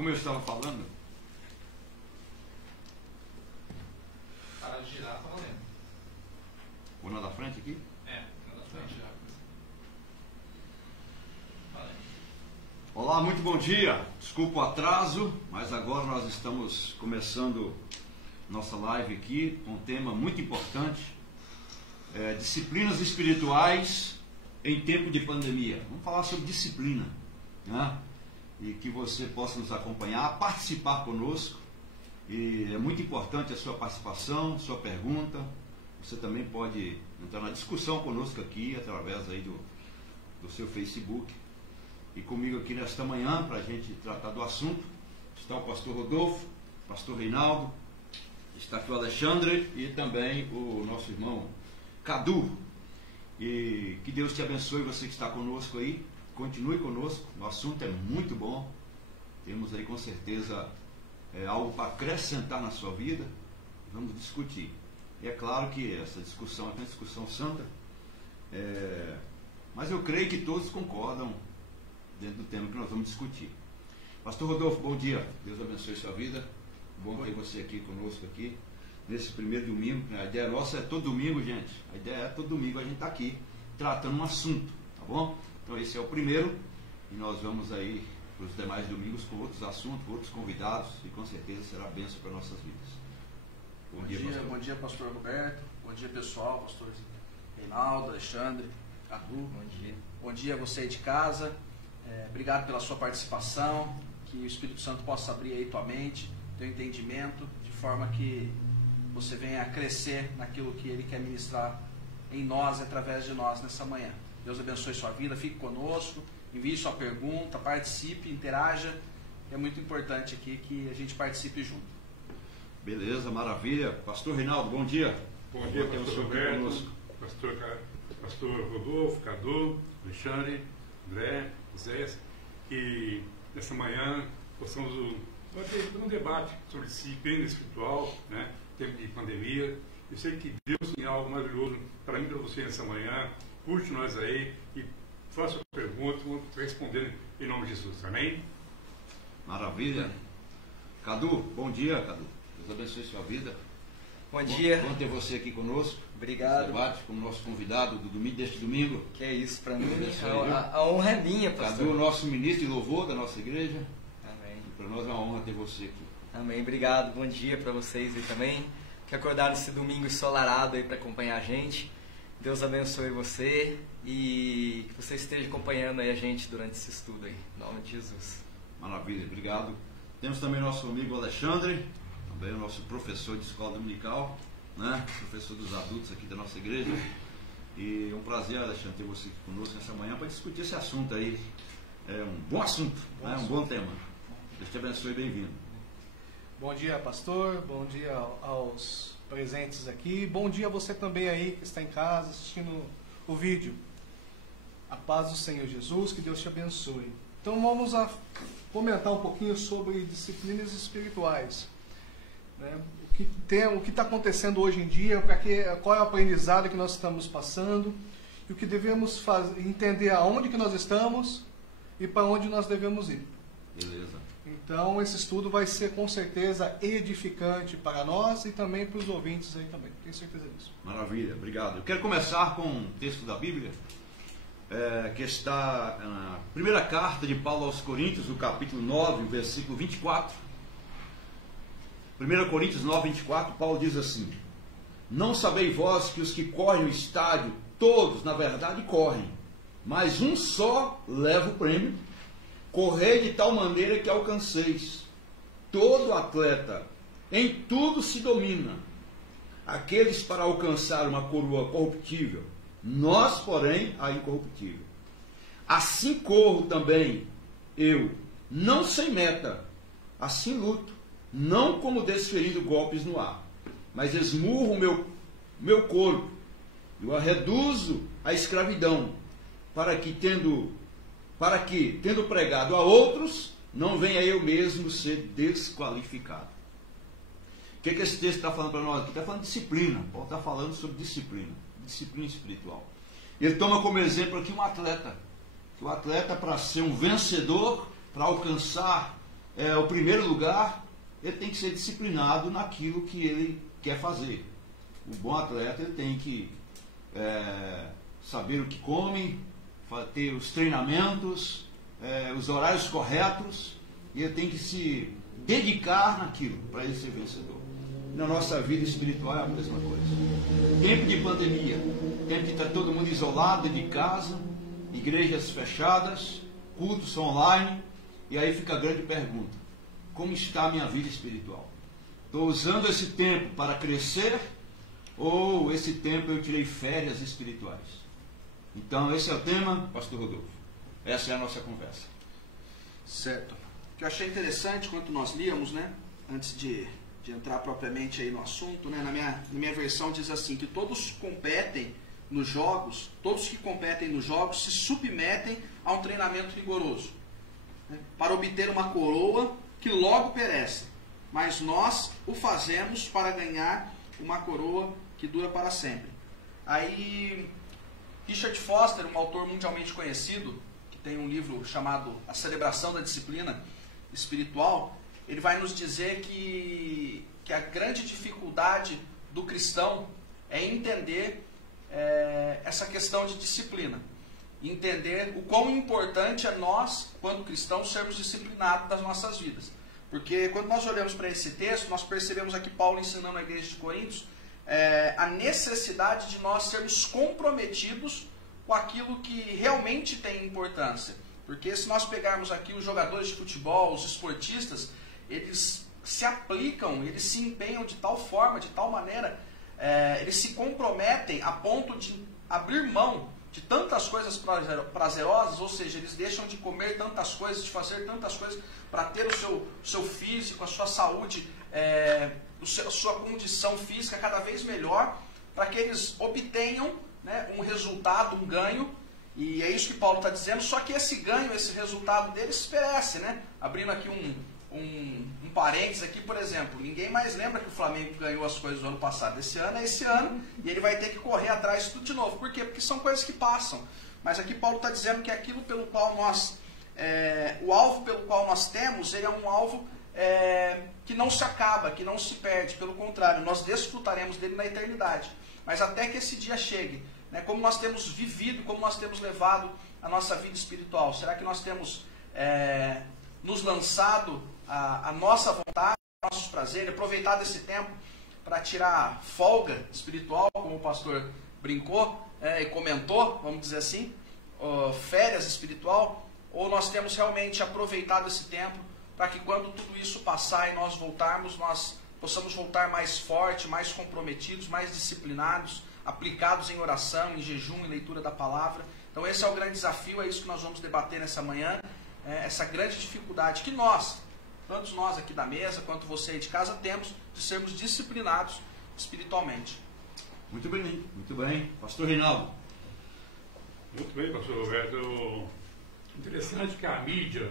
como eu estava falando... Para de girar, tá valendo. Vou na da frente aqui? É, na da frente já. Valendo. Olá, muito bom dia. Desculpa o atraso, mas agora nós estamos começando nossa live aqui com um tema muito importante. Disciplinas espirituais em tempo de pandemia. Vamos falar sobre disciplina, né? E que você possa nos acompanhar, participar conosco. E é muito importante a sua participação, sua pergunta. Você também pode entrar na discussão conosco aqui, através aí do seu Facebook. E comigo aqui nesta manhã, para a gente tratar do assunto, está o pastor Rodolfo, pastor Reinaldo, está aqui o Alexandre e também o nosso irmão Cadu. E que Deus te abençoe, você que está conosco aí. Continue conosco, o assunto é muito bom. Temos aí com certeza algo para acrescentar na sua vida. Vamos discutir. E é claro que essa discussão é uma discussão santa, mas eu creio que todos concordam dentro do tema que nós vamos discutir. Pastor Rodolfo, bom dia. Deus abençoe sua vida. Bom ter você aqui conosco aqui nesse primeiro domingo. A ideia nossa é todo domingo, gente. A ideia é todo domingo a gente está aqui tratando um assunto, tá bom? Então esse é o primeiro e nós vamos aí para os demais domingos com outros assuntos, outros convidados e com certeza será bênção para nossas vidas. Bom dia, pastor Roberto. Bom dia, pessoal. Pastor Reinaldo, Alexandre, Cadu. Bom dia a você aí de casa. Obrigado pela sua participação. Que o Espírito Santo possa abrir aí tua mente, teu entendimento, de forma que você venha a crescer naquilo que Ele quer ministrar em nós, através de nós nessa manhã. Deus abençoe sua vida, fique conosco, envie sua pergunta, participe, interaja. É muito importante aqui que a gente participe junto. Beleza, maravilha. Pastor Reinaldo, bom dia. Bom dia, pastor Roberto, pastor Rodolfo, Cadu, Alexandre, André, José, que nessa manhã possamos ter um debate sobre disciplina espiritual, né, tempo de pandemia. Eu sei que Deus tem algo maravilhoso para mim e para você nessa manhã. Curte nós aí e faça a pergunta, vamos respondendo em nome de Jesus, amém? Maravilha. Cadu, bom dia, Cadu. Deus abençoe sua vida. Bom dia. Bom ter você aqui conosco. Obrigado. Debate como nosso convidado deste domingo. Que é isso, para mim, abençoe, a honra é minha, pastor. Cadu, nosso ministro de louvor da nossa igreja. Amém. E para nós é uma honra ter você aqui. Amém, obrigado. Bom dia para vocês aí também, que acordaram esse domingo ensolarado aí para acompanhar a gente. Deus abençoe você e que você esteja acompanhando aí a gente durante esse estudo aí, em nome de Jesus. Maravilha, obrigado. Temos também nosso amigo Alexandre, também o nosso professor de escola dominical, né? Professor dos adultos aqui da nossa igreja. E é um prazer, Alexandre, ter você aqui conosco nessa manhã para discutir esse assunto aí. É um bom assunto, né? Um bom tema. Deus te abençoe, bem-vindo. Bom dia, pastor. Bom dia aos presentes aqui. Bom dia a você também aí que está em casa assistindo o vídeo. A paz do Senhor Jesus, que Deus te abençoe. Então vamos comentar um pouquinho sobre disciplinas espirituais, né? O que está acontecendo hoje em dia, qual é o aprendizado que nós estamos passando e o que devemos entender aonde que nós estamos e para onde nós devemos ir. Beleza. Então esse estudo vai ser com certeza edificante para nós e também para os ouvintes aí também. Tenho certeza disso. Maravilha, obrigado. Eu quero começar com um texto da Bíblia, que está na primeira carta de Paulo aos Coríntios, no capítulo 9, versículo 24. 1 Coríntios 9, 24, Paulo diz assim: não sabeis vós que os que correm o estádio, todos na verdade correm, mas um só leva o prêmio? Correi de tal maneira que alcanceis. Todo atleta em tudo se domina. Aqueles para alcançar uma coroa corruptível, nós, porém, a incorruptível. Assim corro também eu, não sem meta, assim luto, não como desferindo golpes no ar, mas esmurro o meu corpo, e o reduzo à escravidão, para que, tendo pregado a outros, não venha eu mesmo ser desqualificado. O que esse texto está falando para nós aqui? Está falando de disciplina. Paulo está falando sobre disciplina espiritual. Ele toma como exemplo aqui um atleta. Que o atleta, para ser um vencedor, para alcançar o primeiro lugar, ele tem que ser disciplinado naquilo que ele quer fazer. O bom atleta, ele tem que saber o que come, ter os treinamentos, os horários corretos, e ele tem que se dedicar naquilo para ele ser vencedor. Na nossa vida espiritual é a mesma coisa. Tempo de pandemia, tempo que está todo mundo isolado, dentro de casa, igrejas fechadas, cultos online, e aí fica a grande pergunta: como está a minha vida espiritual? Estou usando esse tempo para crescer, ou esse tempo eu tirei férias espirituais? Então esse é o tema, pastor Rodolfo. Essa é a nossa conversa. Certo. O que eu achei interessante quando nós líamos, né, antes de entrar propriamente aí no assunto, né, na minha versão diz assim, que todos competem nos jogos, todos que competem nos jogos se submetem a um treinamento rigoroso, né, para obter uma coroa que logo perece, mas nós o fazemos para ganhar uma coroa que dura para sempre. Aí Richard Foster, um autor mundialmente conhecido, que tem um livro chamado A Celebração da Disciplina Espiritual, ele vai nos dizer que a grande dificuldade do cristão é entender essa questão de disciplina. Entender o quão importante é nós, quando cristãos, sermos disciplinados das nossas vidas. Porque quando nós olhamos para esse texto, nós percebemos aqui Paulo ensinando a igreja de Coríntios a necessidade de nós sermos comprometidos com aquilo que realmente tem importância. Porque se nós pegarmos aqui os jogadores de futebol, os esportistas, eles se aplicam, eles se empenham de tal forma, de tal maneira, eles se comprometem a ponto de abrir mão de tantas coisas prazerosas, ou seja, eles deixam de comer tantas coisas, de fazer tantas coisas para ter o seu físico, a sua saúde, a sua condição física cada vez melhor, para que eles obtenham, né, um resultado, um ganho. E é isso que Paulo está dizendo, só que esse ganho, esse resultado deles perece, né? Abrindo aqui um parênteses aqui, por exemplo, ninguém mais lembra que o Flamengo ganhou as coisas do ano passado. Esse ano é esse ano, e ele vai ter que correr atrás de tudo de novo. Por quê? Porque são coisas que passam. Mas aqui Paulo está dizendo que aquilo pelo qual nós, o alvo pelo qual nós temos, ele é um alvo que não se acaba, que não se perde. Pelo contrário, nós desfrutaremos dele na eternidade. Mas até que esse dia chegue, né, como nós temos vivido, como nós temos levado a nossa vida espiritual? Será que nós temos nos lançado a nossa vontade, nossos prazeres, aproveitado esse tempo para tirar folga espiritual, como o pastor brincou e comentou, vamos dizer assim, férias espiritual, ou nós temos realmente aproveitado esse tempo para que quando tudo isso passar e nós voltarmos, nós possamos voltar mais forte, mais comprometidos, mais disciplinados, aplicados em oração, em jejum, em leitura da palavra. Então esse é o grande desafio, é isso que nós vamos debater nessa manhã, essa grande dificuldade que nós, tanto nós aqui da mesa, quanto você aí de casa, temos de sermos disciplinados espiritualmente. Muito bem, muito bem. Pastor Reinaldo. Muito bem, pastor Roberto. Interessante que a mídia,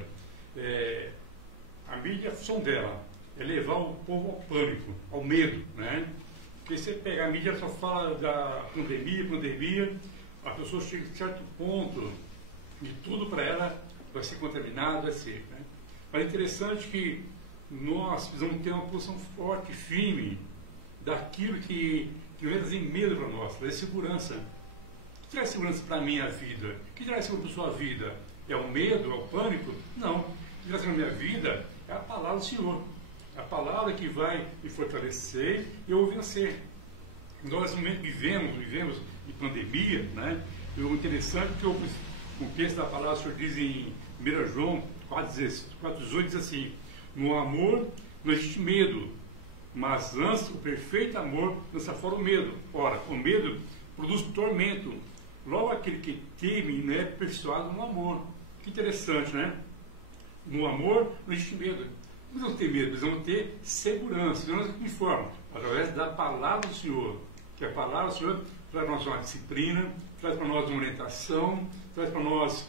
a função dela é levar o povo ao pânico, ao medo, né? Porque você pega a mídia, só fala da pandemia, a pessoa chega a certo ponto e tudo para ela vai ser contaminado, vai ser, né? Mas é interessante que nós precisamos ter uma posição forte, firme, daquilo que vai trazer medo para nós, trazer segurança. O que traz segurança para a minha vida? O que traz segurança para a sua vida? É o medo, é o pânico? Não. O que traz para a minha vida é a palavra do Senhor. A palavra que vai me fortalecer e eu vou vencer. Nós, no momento que vivemos de pandemia, né? É interessante que o texto da palavra, o Senhor diz em 1 João 4,18, diz assim: no amor não existe medo, mas antes o perfeito amor lança fora o medo. Ora, o medo produz tormento. Logo aquele que teme não é aperfeiçoado no amor. Que interessante, né? No amor não existe medo. Não precisamos ter medo, precisamos ter segurança. Segurança de que forma? Através da palavra do Senhor. Que a palavra do Senhor traz para nós uma disciplina, traz para nós uma orientação, traz para nós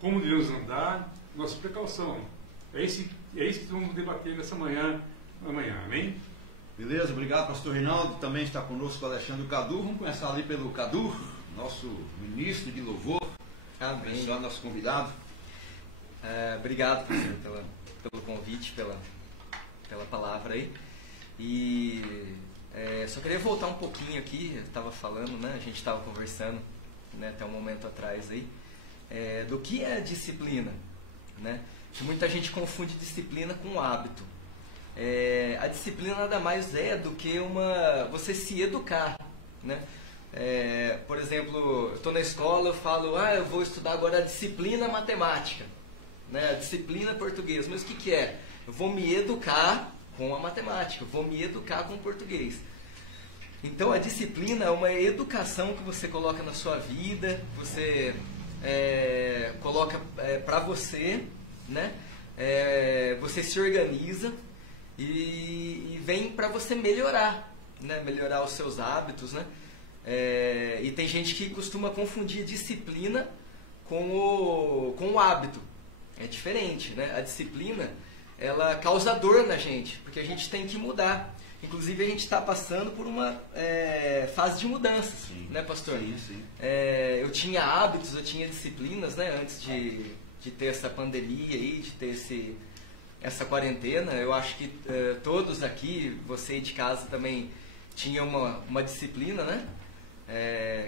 como devemos andar, nossa precaução. É isso que vamos debater nessa manhã, amém? Beleza, obrigado, pastor Reinaldo. Também está conosco o Alexandre Cadu. Vamos começar ali pelo Cadu, nosso ministro de louvor. Amém. Abençoar nosso convidado. Obrigado, pastor, pelo convite, pela palavra aí. E só queria voltar um pouquinho aqui, eu estava falando, né? A gente estava conversando, né, até um momento atrás aí, do que é disciplina, né? Que muita gente confunde disciplina com hábito. A disciplina nada mais é do que você se educar, né? Por exemplo, eu estou na escola, eu falo, eu vou estudar agora a disciplina matemática, né? A disciplina português. Mas o que é? Eu vou me educar com a matemática, eu vou me educar com o português. Então a disciplina é uma educação que você coloca na sua vida, você coloca para você, né? Você se organiza e vem para você melhorar, né? Melhorar os seus hábitos, né? E tem gente que costuma confundir disciplina com o hábito. É diferente, né? A disciplina, ela causa dor na gente, porque a gente tem que mudar. Inclusive a gente está passando por uma fase de mudança, né, pastor? Sim, sim. Eu tinha hábitos, eu tinha disciplinas, né, antes de ter essa pandemia aí, de ter essa quarentena. Eu acho que todos aqui, você aí de casa também tinha uma disciplina, né?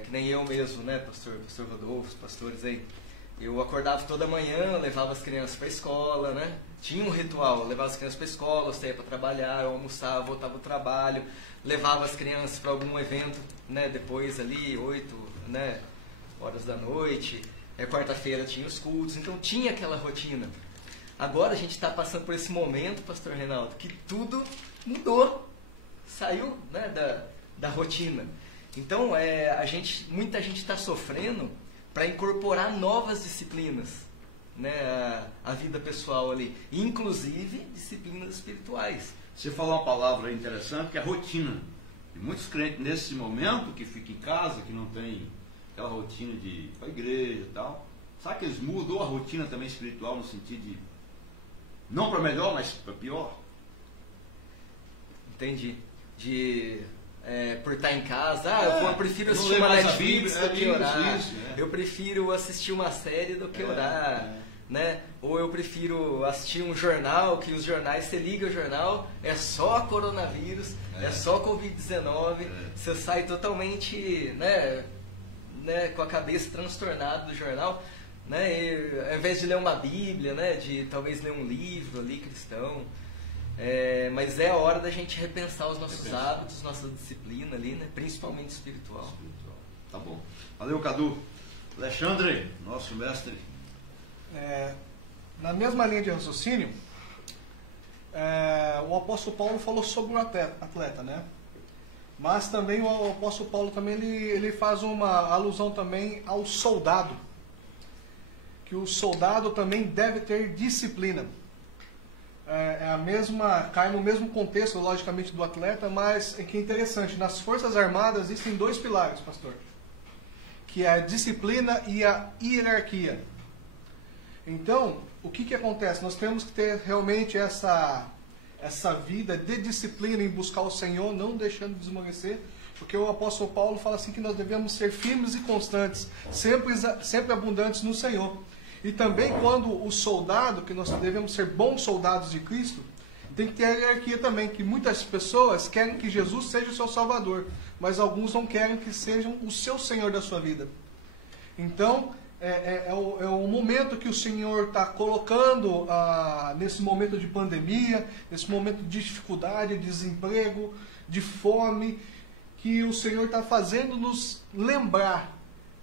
Que nem eu mesmo, né, pastor Rodolfo, os pastores aí. Eu acordava toda manhã, levava as crianças para a escola, né? Tinha um ritual, eu levava as crianças para a escola, eu saía para trabalhar, eu almoçava, voltava do trabalho, levava as crianças para algum evento, né? Depois ali, 8, né, horas da noite, quarta-feira tinha os cultos, então tinha aquela rotina. Agora a gente está passando por esse momento, pastor Reinaldo, que tudo mudou, saiu, né, da rotina. Então muita gente está sofrendo para incorporar novas disciplinas, né, a vida pessoal ali, inclusive disciplinas espirituais. Você falou uma palavra interessante, que é rotina. E muitos crentes nesse momento, que ficam em casa, que não tem aquela rotina de ir para a igreja e tal, sabe que eles mudou a rotina também espiritual, no sentido de, não para melhor, mas para pior? Entendi. Por estar em casa, eu prefiro assistir uma mais a Netflix Bíblia, do que orar. isso, eu prefiro assistir uma série do que orar. Né? Ou eu prefiro assistir um jornal, que os jornais, você liga o jornal, é só coronavírus, é só Covid-19, você sai totalmente, né, com a cabeça transtornada do jornal, né? E, ao invés de ler uma Bíblia, né, de talvez ler um livro ali cristão. Mas é a hora da gente repensar os nossos hábitos, nossa disciplina ali, né? Principalmente espiritual. Tá bom. Valeu, Cadu. Alexandre, nosso mestre. Na mesma linha de raciocínio, o apóstolo Paulo falou sobre o atleta, né? Mas também o apóstolo Paulo também ele faz uma alusão também ao soldado, que o soldado também deve ter disciplina. Cai no mesmo contexto, logicamente, do atleta, mas que é interessante, nas Forças Armadas existem 2 pilares, pastor, que é a disciplina e a hierarquia. Então, o que acontece? Nós temos que ter realmente essa vida de disciplina em buscar o Senhor, não deixando de esmorecer, porque o apóstolo Paulo fala assim que nós devemos ser firmes e constantes, sempre abundantes no Senhor. E também quando o soldado, que nós devemos ser bons soldados de Cristo, tem que ter a hierarquia também, que muitas pessoas querem que Jesus seja o seu Salvador, mas alguns não querem que sejam o seu Senhor da sua vida. Então, é o momento que o Senhor está colocando, nesse momento de pandemia, nesse momento de dificuldade, de desemprego, de fome, que o Senhor está fazendo nos lembrar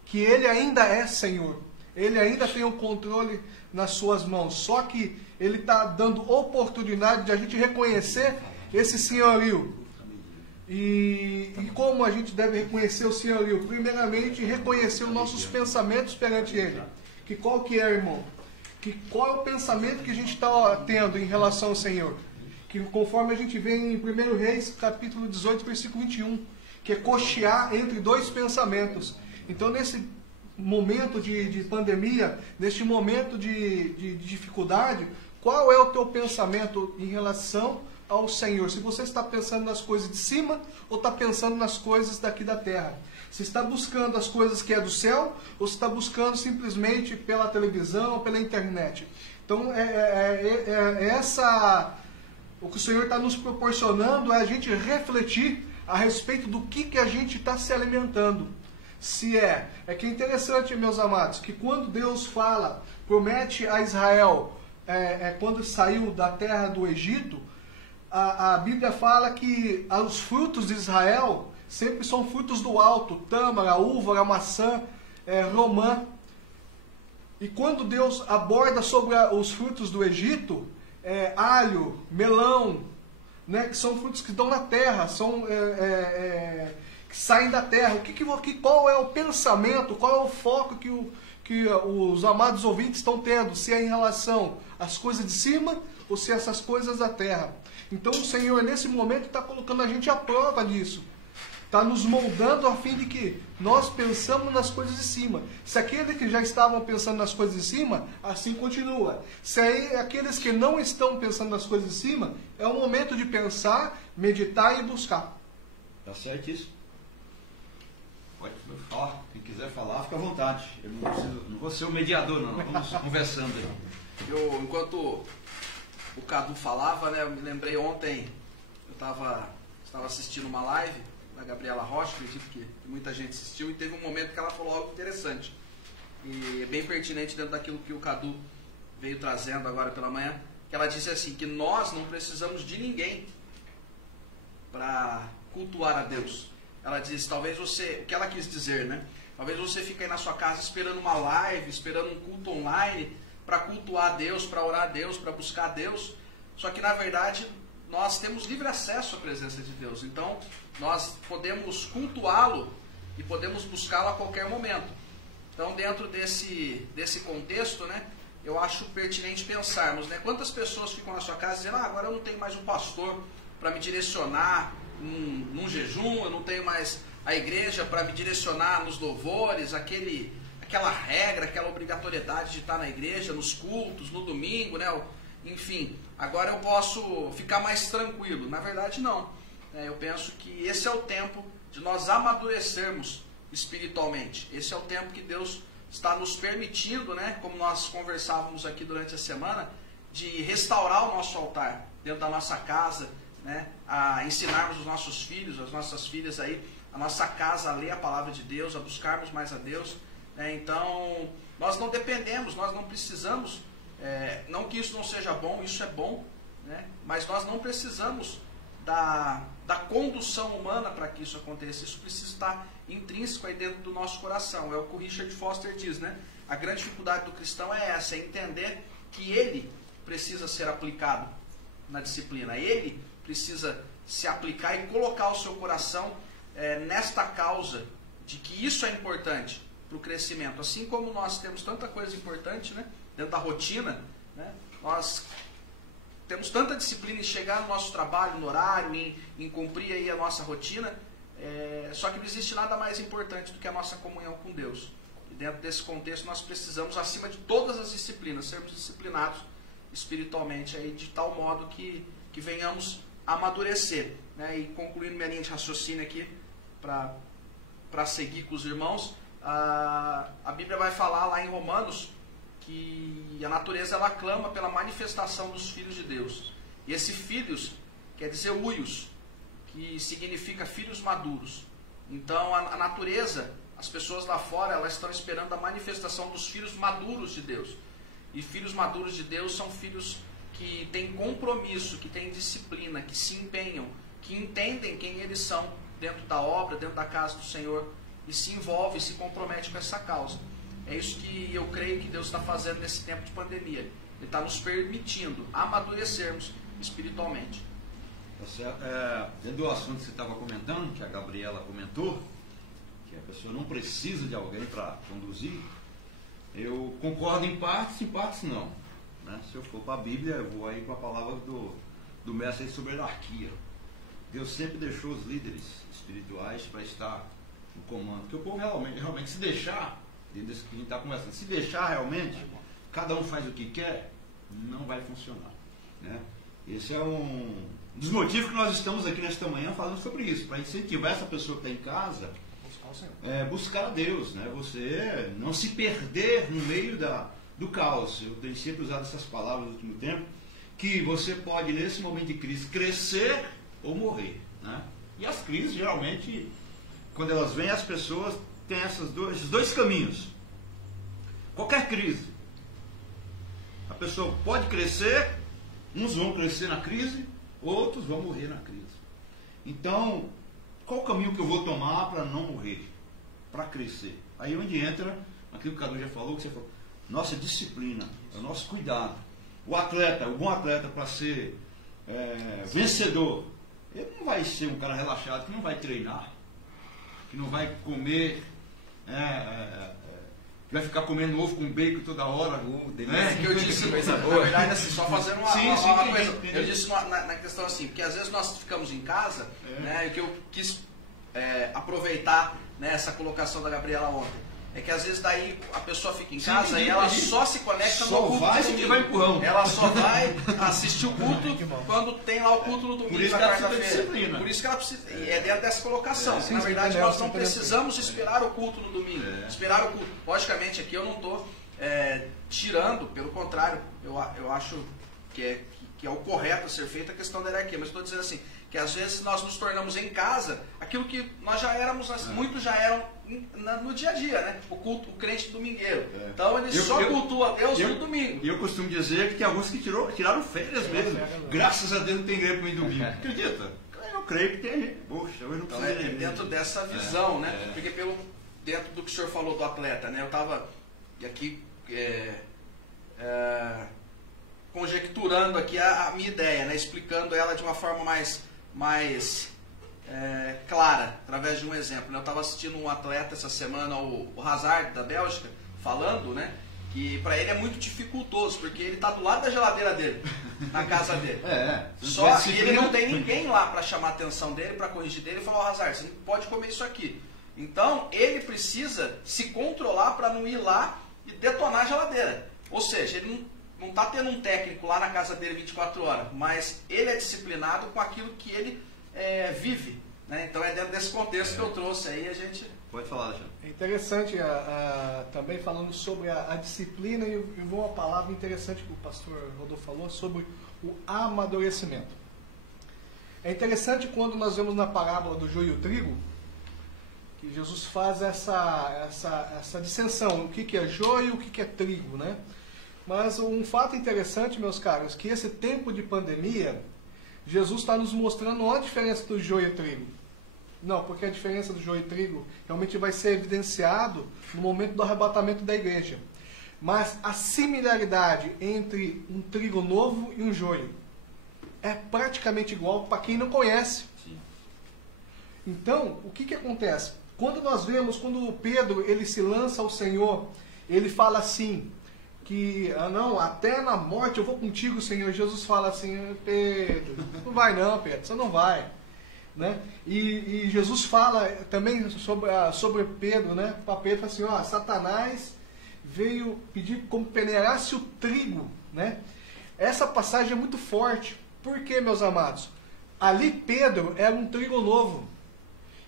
que Ele ainda é Senhor. Ele ainda tem o controle nas suas mãos, só que Ele está dando oportunidade de a gente reconhecer esse senhorio. E como a gente deve reconhecer o senhorio? Primeiramente, reconhecer os nossos pensamentos perante Ele. Que qual que é, irmão? Qual é o pensamento que a gente está tendo em relação ao Senhor? Que conforme a gente vê em 1 Reis, capítulo 18, versículo 21, que é cochear entre 2 pensamentos. Então, nesse momento de pandemia, neste momento de dificuldade, qual é o teu pensamento em relação ao Senhor? Se você está pensando nas coisas de cima ou está pensando nas coisas daqui da terra? Se está buscando as coisas que é do céu ou se está buscando simplesmente pela televisão, pela internet? Então, o que o Senhor está nos proporcionando é a gente refletir a respeito do que a gente está se alimentando. Se é que é interessante, meus amados, que quando Deus fala, promete a Israel, quando saiu da terra do Egito, a Bíblia fala que os frutos de Israel sempre são frutos do alto, tâmara, uva, maçã, romã. E quando Deus aborda sobre os frutos do Egito, alho, melão, né, que são frutos que dão na terra, que saem da terra. Qual é o pensamento, qual é o foco que os amados ouvintes estão tendo? Se é em relação às coisas de cima ou se é essas coisas da terra. Então o Senhor nesse momento está colocando a gente à prova disso. Está nos moldando a fim de que nós pensamos nas coisas de cima. Se aqueles que já estavam pensando nas coisas de cima, assim continua. Se aqueles que não estão pensando nas coisas de cima, é o momento de pensar, meditar e buscar. Tá certo isso? Pode falar. Quem quiser falar, fica à vontade. Eu não vou ser o mediador, não. Vamos conversando aí. Enquanto o Cadu falava, né, eu me lembrei ontem, eu estava assistindo uma live da Gabriela Rocha, acredito que muita gente assistiu, e teve um momento que ela falou algo interessante e bem pertinente dentro daquilo que o Cadu veio trazendo agora pela manhã, que ela disse assim, que nós não precisamos de ninguém para cultuar a Deus. Ela disse, talvez você, o que ela quis dizer, né? Talvez você fique aí na sua casa esperando uma live, esperando um culto online para cultuar a Deus, para orar a Deus, para buscar a Deus, só que na verdade nós temos livre acesso à presença de Deus, então nós podemos cultuá-lo e podemos buscá-lo a qualquer momento. Então, dentro desse contexto, né, eu acho pertinente pensarmos, né, quantas pessoas ficam na sua casa dizendo, agora eu não tenho mais um pastor para me direcionar num jejum, eu não tenho mais a igreja para me direcionar nos louvores, aquela regra, aquela obrigatoriedade de estar na igreja, nos cultos, no domingo, né, enfim, agora eu posso ficar mais tranquilo. Na verdade, não. Eu penso que esse é o tempo de nós amadurecermos espiritualmente. Esse é o tempo que Deus está nos permitindo, né, como nós conversávamos aqui durante a semana, de restaurar o nosso altar dentro da nossa casa, né, a ensinarmos os nossos filhos, as nossas filhas aí, a nossa casa a ler a palavra de Deus, a buscarmos mais a Deus. Né? Então, nós não dependemos, nós não precisamos, não que isso não seja bom, isso é bom, né? Mas nós não precisamos da condução humana para que isso aconteça. Isso precisa estar intrínseco aí dentro do nosso coração. É o que o Richard Foster diz, né? A grande dificuldade do cristão é essa, é entender que ele precisa ser aplicado na disciplina. Ele precisa se aplicar e colocar o seu coração nesta causa de que isso é importante para o crescimento. Assim como nós temos tanta coisa importante, né, dentro da rotina, né, nós temos tanta disciplina em chegar no nosso trabalho, no horário, em cumprir aí a nossa rotina, só que não existe nada mais importante do que a nossa comunhão com Deus. E dentro desse contexto nós precisamos, acima de todas as disciplinas, sermos disciplinados espiritualmente aí, de tal modo que venhamos amadurecer. Né? E concluindo minha linha de raciocínio aqui, para seguir com os irmãos, a Bíblia vai falar lá em Romanos que a natureza ela clama pela manifestação dos filhos de Deus. E esse filhos quer dizer uios, que significa filhos maduros. Então a natureza, as pessoas lá fora, elas estão esperando a manifestação dos filhos maduros de Deus. E filhos maduros de Deus são filhos que têm compromisso, que têm disciplina, que se empenham, que entendem quem eles são dentro da obra, dentro da casa do Senhor, e se envolve, se compromete com essa causa. É isso que eu creio que Deus está fazendo nesse tempo de pandemia. Ele está nos permitindo amadurecermos espiritualmente. Tá certo. Dentro do assunto que você estava comentando, que a Gabriela comentou, que a pessoa não precisa de alguém para conduzir, eu concordo em partes não. Né? Se eu for para a Bíblia, eu vou aí com a palavra do mestre sobre hierarquia. Deus sempre deixou os líderes espirituais para estar no comando. Porque o povo realmente se deixar, dentro desse que a gente está conversando, se deixar realmente, cada um faz o que quer, não vai funcionar. Né? Esse é um dos motivos que nós estamos aqui nesta manhã falando sobre isso, para incentivar essa pessoa que está em casa, buscar a Deus, né? Você não se perder no meio do caos. Eu tenho sempre usado essas palavras no último tempo, que você pode, nesse momento de crise, crescer ou morrer, né? E as crises, geralmente, quando elas vêm, as pessoas têm esses dois caminhos. Qualquer crise, a pessoa pode crescer, uns vão crescer na crise, outros vão morrer na crise. Então, qual o caminho que eu vou tomar para não morrer, para crescer? Aí é onde entra aquilo que o Cadu já falou, que você falou, nossa disciplina, é o nosso cuidado. O atleta, o bom atleta, para ser vencedor, ele não vai ser um cara relaxado, que não vai treinar, que não vai comer, que vai ficar comendo ovo com bacon toda hora. Que eu disse, na verdade, assim, só fazendo uma coisa. Entendi. Eu disse na questão assim, porque às vezes nós ficamos em casa, né, e que eu quis aproveitar, né, essa colocação da Gabriela ontem. É que às vezes daí a pessoa fica em casa e ela só se conecta no culto do domingo. Ela só vai assistir o culto quando tem lá o culto no domingo, na quarta-feira. Por isso que ela precisa. E é dentro dessa colocação. Na verdade, nós não precisamos esperar o culto no domingo. Esperar o culto. Logicamente, aqui eu não estou tirando, pelo contrário, eu acho que é o correto a ser feito a questão da hierarquia. Mas estou dizendo assim, que às vezes nós nos tornamos em casa aquilo que nós já éramos, muitos já eram no dia a dia, né? O crente domingueiro. Então ele só cultua a Deus no domingo. E eu costumo dizer que tem alguns que tiraram férias mesmo. Graças a Deus não tem igreja para ir domingo. Acredita? Eu creio que tem gente. Poxa, eu não então preciso dentro dessa visão, né? Porque dentro do que o senhor falou do atleta, né? Eu estava aqui conjecturando aqui a minha ideia, né? Explicando ela de uma forma mais clara, através de um exemplo. Eu estava assistindo um atleta essa semana, o Hazard, da Bélgica, falando, né, que para ele é muito dificultoso, porque ele está do lado da geladeira dele, na casa dele. Só que ele não tem ninguém lá para chamar a atenção dele, para corrigir dele e falar, Hazard, você não pode comer isso aqui. Então, ele precisa se controlar para não ir lá e detonar a geladeira. Ou seja, ele não está tendo um técnico lá na casa dele 24 horas, mas ele é disciplinado com aquilo que ele vive, né? Então é dentro desse contexto que eu trouxe aí a gente... Pode falar, Jean. É interessante também falando sobre a disciplina e uma palavra interessante que o pastor Rodolfo falou sobre o amadurecimento. É interessante quando nós vemos na parábola do joio e o trigo, que Jesus faz essa dissensão, o que é joio e o que é trigo, né? Mas um fato interessante, meus caros, que esse tempo de pandemia, Jesus está nos mostrando não a diferença do joio e trigo. Não, porque a diferença do joio e trigo realmente vai ser evidenciado no momento do arrebatamento da igreja. Mas a similaridade entre um trigo novo e um joio é praticamente igual para quem não conhece. Sim. Então, o que acontece? Quando nós vemos, quando Pedro ele se lança ao Senhor, ele fala assim, que, não, até na morte eu vou contigo, Senhor. Jesus fala assim, Pedro, não vai não, Pedro, você não vai. Né? E Jesus fala também sobre Pedro, né? Para Pedro, assim, Satanás veio pedir como peneirasse o trigo, né? Essa passagem é muito forte. Por quê, meus amados? Ali Pedro era um trigo novo.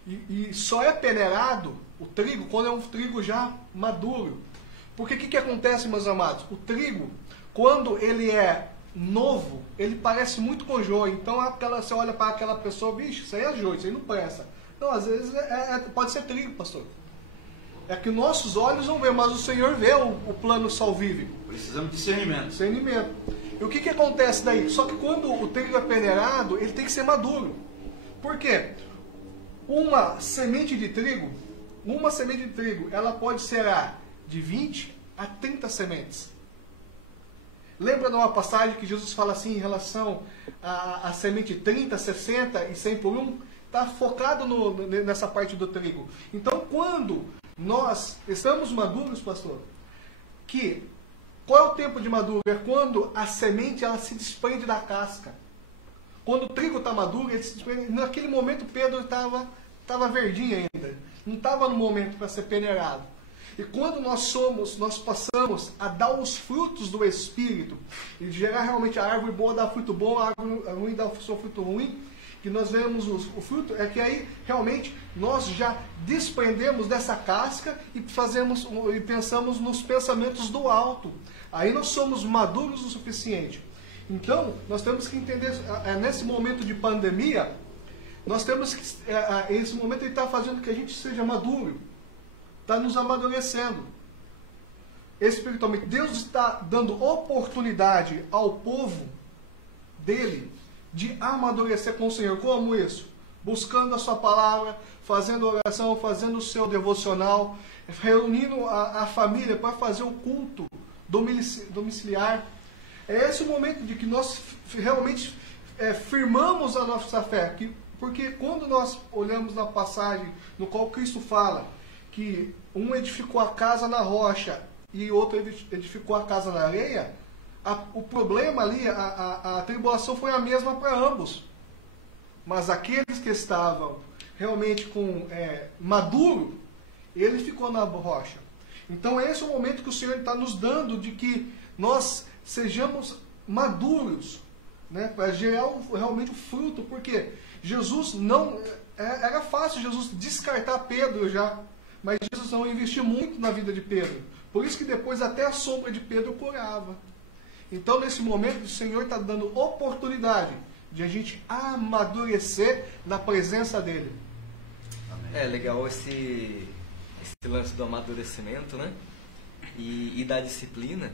E só é peneirado o trigo quando é um trigo já maduro. Porque o que acontece, meus amados? O trigo, quando ele é novo, ele parece muito com joio. Então você olha para aquela pessoa, bicho, isso aí é joio, isso aí não presta. Não, às vezes pode ser trigo, pastor. É que nossos olhos não vê, mas o Senhor vê o plano salvífico. Precisamos de discernimento. Discernimento. E o que acontece daí? Só que quando o trigo é peneirado, ele tem que ser maduro. Por quê? Uma semente de trigo, ela pode ser de 20 a 30 sementes. Lembra de uma passagem que Jesus fala assim em relação a semente 30, 60 e 100 por 1? Está focado nessa parte do trigo. Então, quando nós estamos maduros, pastor, qual é o tempo de maduro? É quando a semente ela se desprende da casca. Quando o trigo está maduro, ele se desprende. Naquele momento, Pedro estava verdinho ainda. Não estava no momento para ser peneirado. E quando nós passamos a dar os frutos do Espírito, e gerar realmente a árvore boa dá fruto bom, a árvore ruim dá só fruto ruim, que nós vemos o fruto, é que aí realmente nós já desprendemos dessa casca e pensamos nos pensamentos do alto. aí nós somos maduros o suficiente. Então, nós temos que entender, nesse momento de pandemia, nós temos que, esse momento ele está fazendo que a gente seja maduro, está nos amadurecendo espiritualmente. Deus está dando oportunidade ao povo dele de amadurecer com o Senhor. Como isso? Buscando a sua palavra, fazendo oração, fazendo o seu devocional, reunindo a família para fazer o culto domiciliar. É esse o momento de que nós realmente firmamos a nossa fé. Porque quando nós olhamos na passagem no qual Cristo fala que um edificou a casa na rocha e outro edificou a casa na areia, o problema ali, a tribulação foi a mesma para ambos. Mas aqueles que estavam realmente maduro, ele ficou na rocha. Então esse é o momento que o Senhor está nos dando de que nós sejamos maduros, né, para gerar realmente o fruto, porque Jesus não... Era fácil Jesus descartar Pedro já, mas Jesus não investiu muito na vida de Pedro. Por isso que depois até a sombra de Pedro curava. Então nesse momento o Senhor está dando oportunidade de a gente amadurecer na presença dele. É legal esse lance do amadurecimento, né? E da disciplina,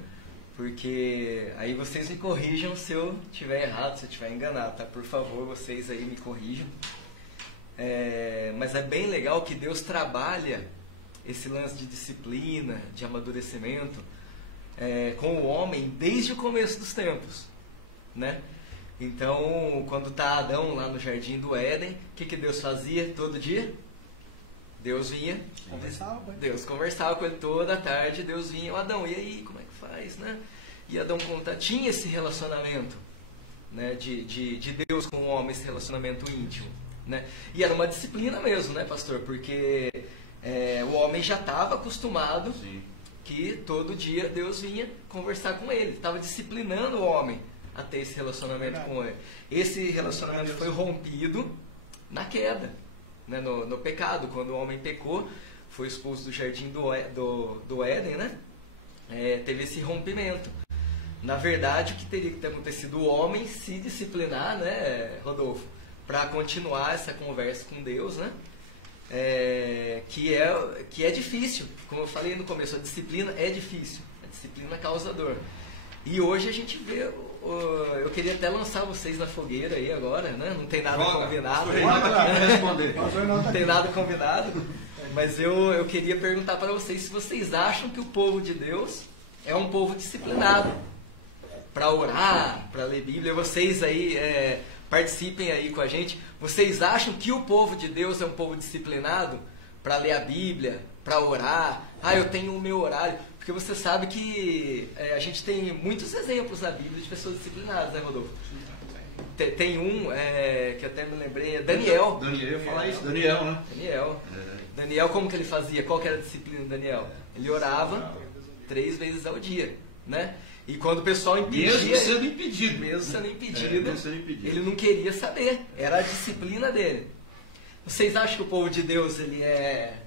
porque aí vocês me corrijam se eu estiver errado, se eu estiver enganado, tá? Por favor, vocês aí me corrijam. Mas é bem legal que Deus trabalha esse lance de disciplina, de amadurecimento, com o homem desde o começo dos tempos, né? Então, quando está Adão lá no Jardim do Éden, o que Deus fazia todo dia? Deus vinha, Deus conversava com ele toda a tarde, Deus vinha, Adão, e aí, como é que faz, né? E Adão tinha esse relacionamento, né, de Deus com o homem, esse relacionamento íntimo, né? E era uma disciplina mesmo, né, pastor? Porque o homem já estava acostumado. Sim. Que todo dia Deus vinha conversar com ele, estava disciplinando o homem a ter esse relacionamento com ele. Esse relacionamento foi rompido na queda, né, no pecado. Quando o homem pecou, foi expulso do jardim do Éden, né? Teve esse rompimento. Na verdade, o que teria que ter acontecido? O homem se disciplinar, né, Rodolfo, para continuar essa conversa com Deus, né? Que é difícil. Como eu falei no começo, a disciplina é difícil. A disciplina causa dor. E hoje a gente vê... eu queria até lançar vocês na fogueira aí agora, né? Não tem nada combinado. Não tem nada combinado. Mas eu queria perguntar para vocês se vocês acham que o povo de Deus é um povo disciplinado para orar, para ler Bíblia. Vocês aí participem aí com a gente. Vocês acham que o povo de Deus é um povo disciplinado para ler a Bíblia, para orar? Eu tenho o meu horário. Porque você sabe que a gente tem muitos exemplos na Bíblia de pessoas disciplinadas, né, Rodolfo? Tem um que eu até me lembrei, Daniel. Daniel, fala isso, Daniel, né? Daniel, como que ele fazia? Qual que era a disciplina de Daniel? Ele orava 3 vezes ao dia, né? E quando o pessoal impedia... Mesmo sendo impedido, ele não queria saber. Era a disciplina dele. Vocês acham que o povo de Deus ele é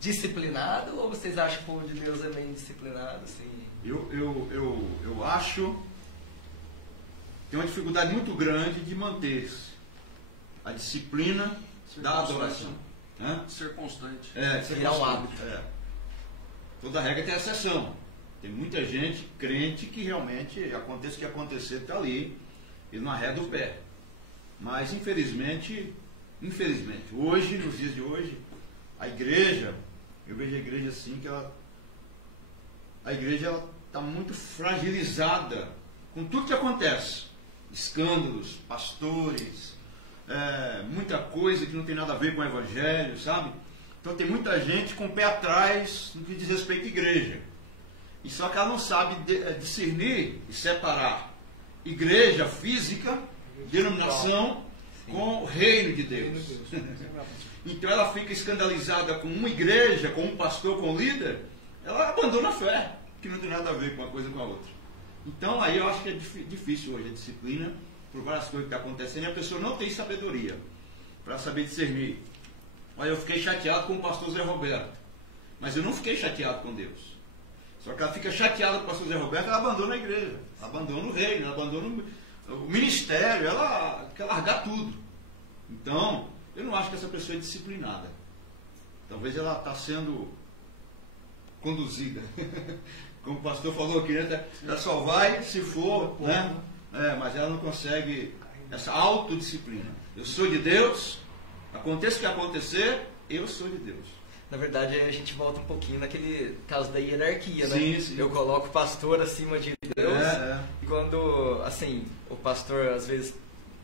disciplinado, ou vocês acham que o povo de Deus é bem disciplinado? Assim? Eu acho que tem uma dificuldade muito grande de manter a disciplina da adoração. Ser constante. Virar um hábito. Toda regra tem exceção. Tem muita gente crente que realmente aconteça o que acontecer, está ali e não arreda o pé. Mas infelizmente, hoje, nos dias de hoje, a igreja, eu vejo a igreja assim, que a igreja está muito fragilizada com tudo que acontece. Escândalos, pastores, muita coisa que não tem nada a ver com o evangelho, sabe? Então tem muita gente com o pé atrás no que diz respeito à igreja. E só que ela não sabe discernir e separar igreja física, denominação, com o reino de Deus. Então ela fica escandalizada com uma igreja, com um pastor, com um líder, ela abandona a fé, que não tem nada a ver com uma coisa com a outra. Então aí eu acho que é difícil hoje a disciplina, por várias coisas que estão acontecendo, e a pessoa não tem sabedoria para saber discernir. Olha, eu fiquei chateado com o pastor Zé Roberto, mas eu não fiquei chateado com Deus. Só que ela fica chateada com o pastor Zé Roberto, ela abandona a igreja, ela abandona o reino, ela abandona o ministério, ela quer largar tudo. Então, eu não acho que essa pessoa é disciplinada. Talvez ela está sendo conduzida. Como o pastor falou aqui, né? Ela só vai se for, né? Mas ela não consegue essa autodisciplina. Eu sou de Deus, aconteça o que acontecer, eu sou de Deus. Na verdade, a gente volta um pouquinho naquele caso da hierarquia, né? Sim, sim. Eu coloco o pastor acima de Deus. E quando, assim, o pastor às vezes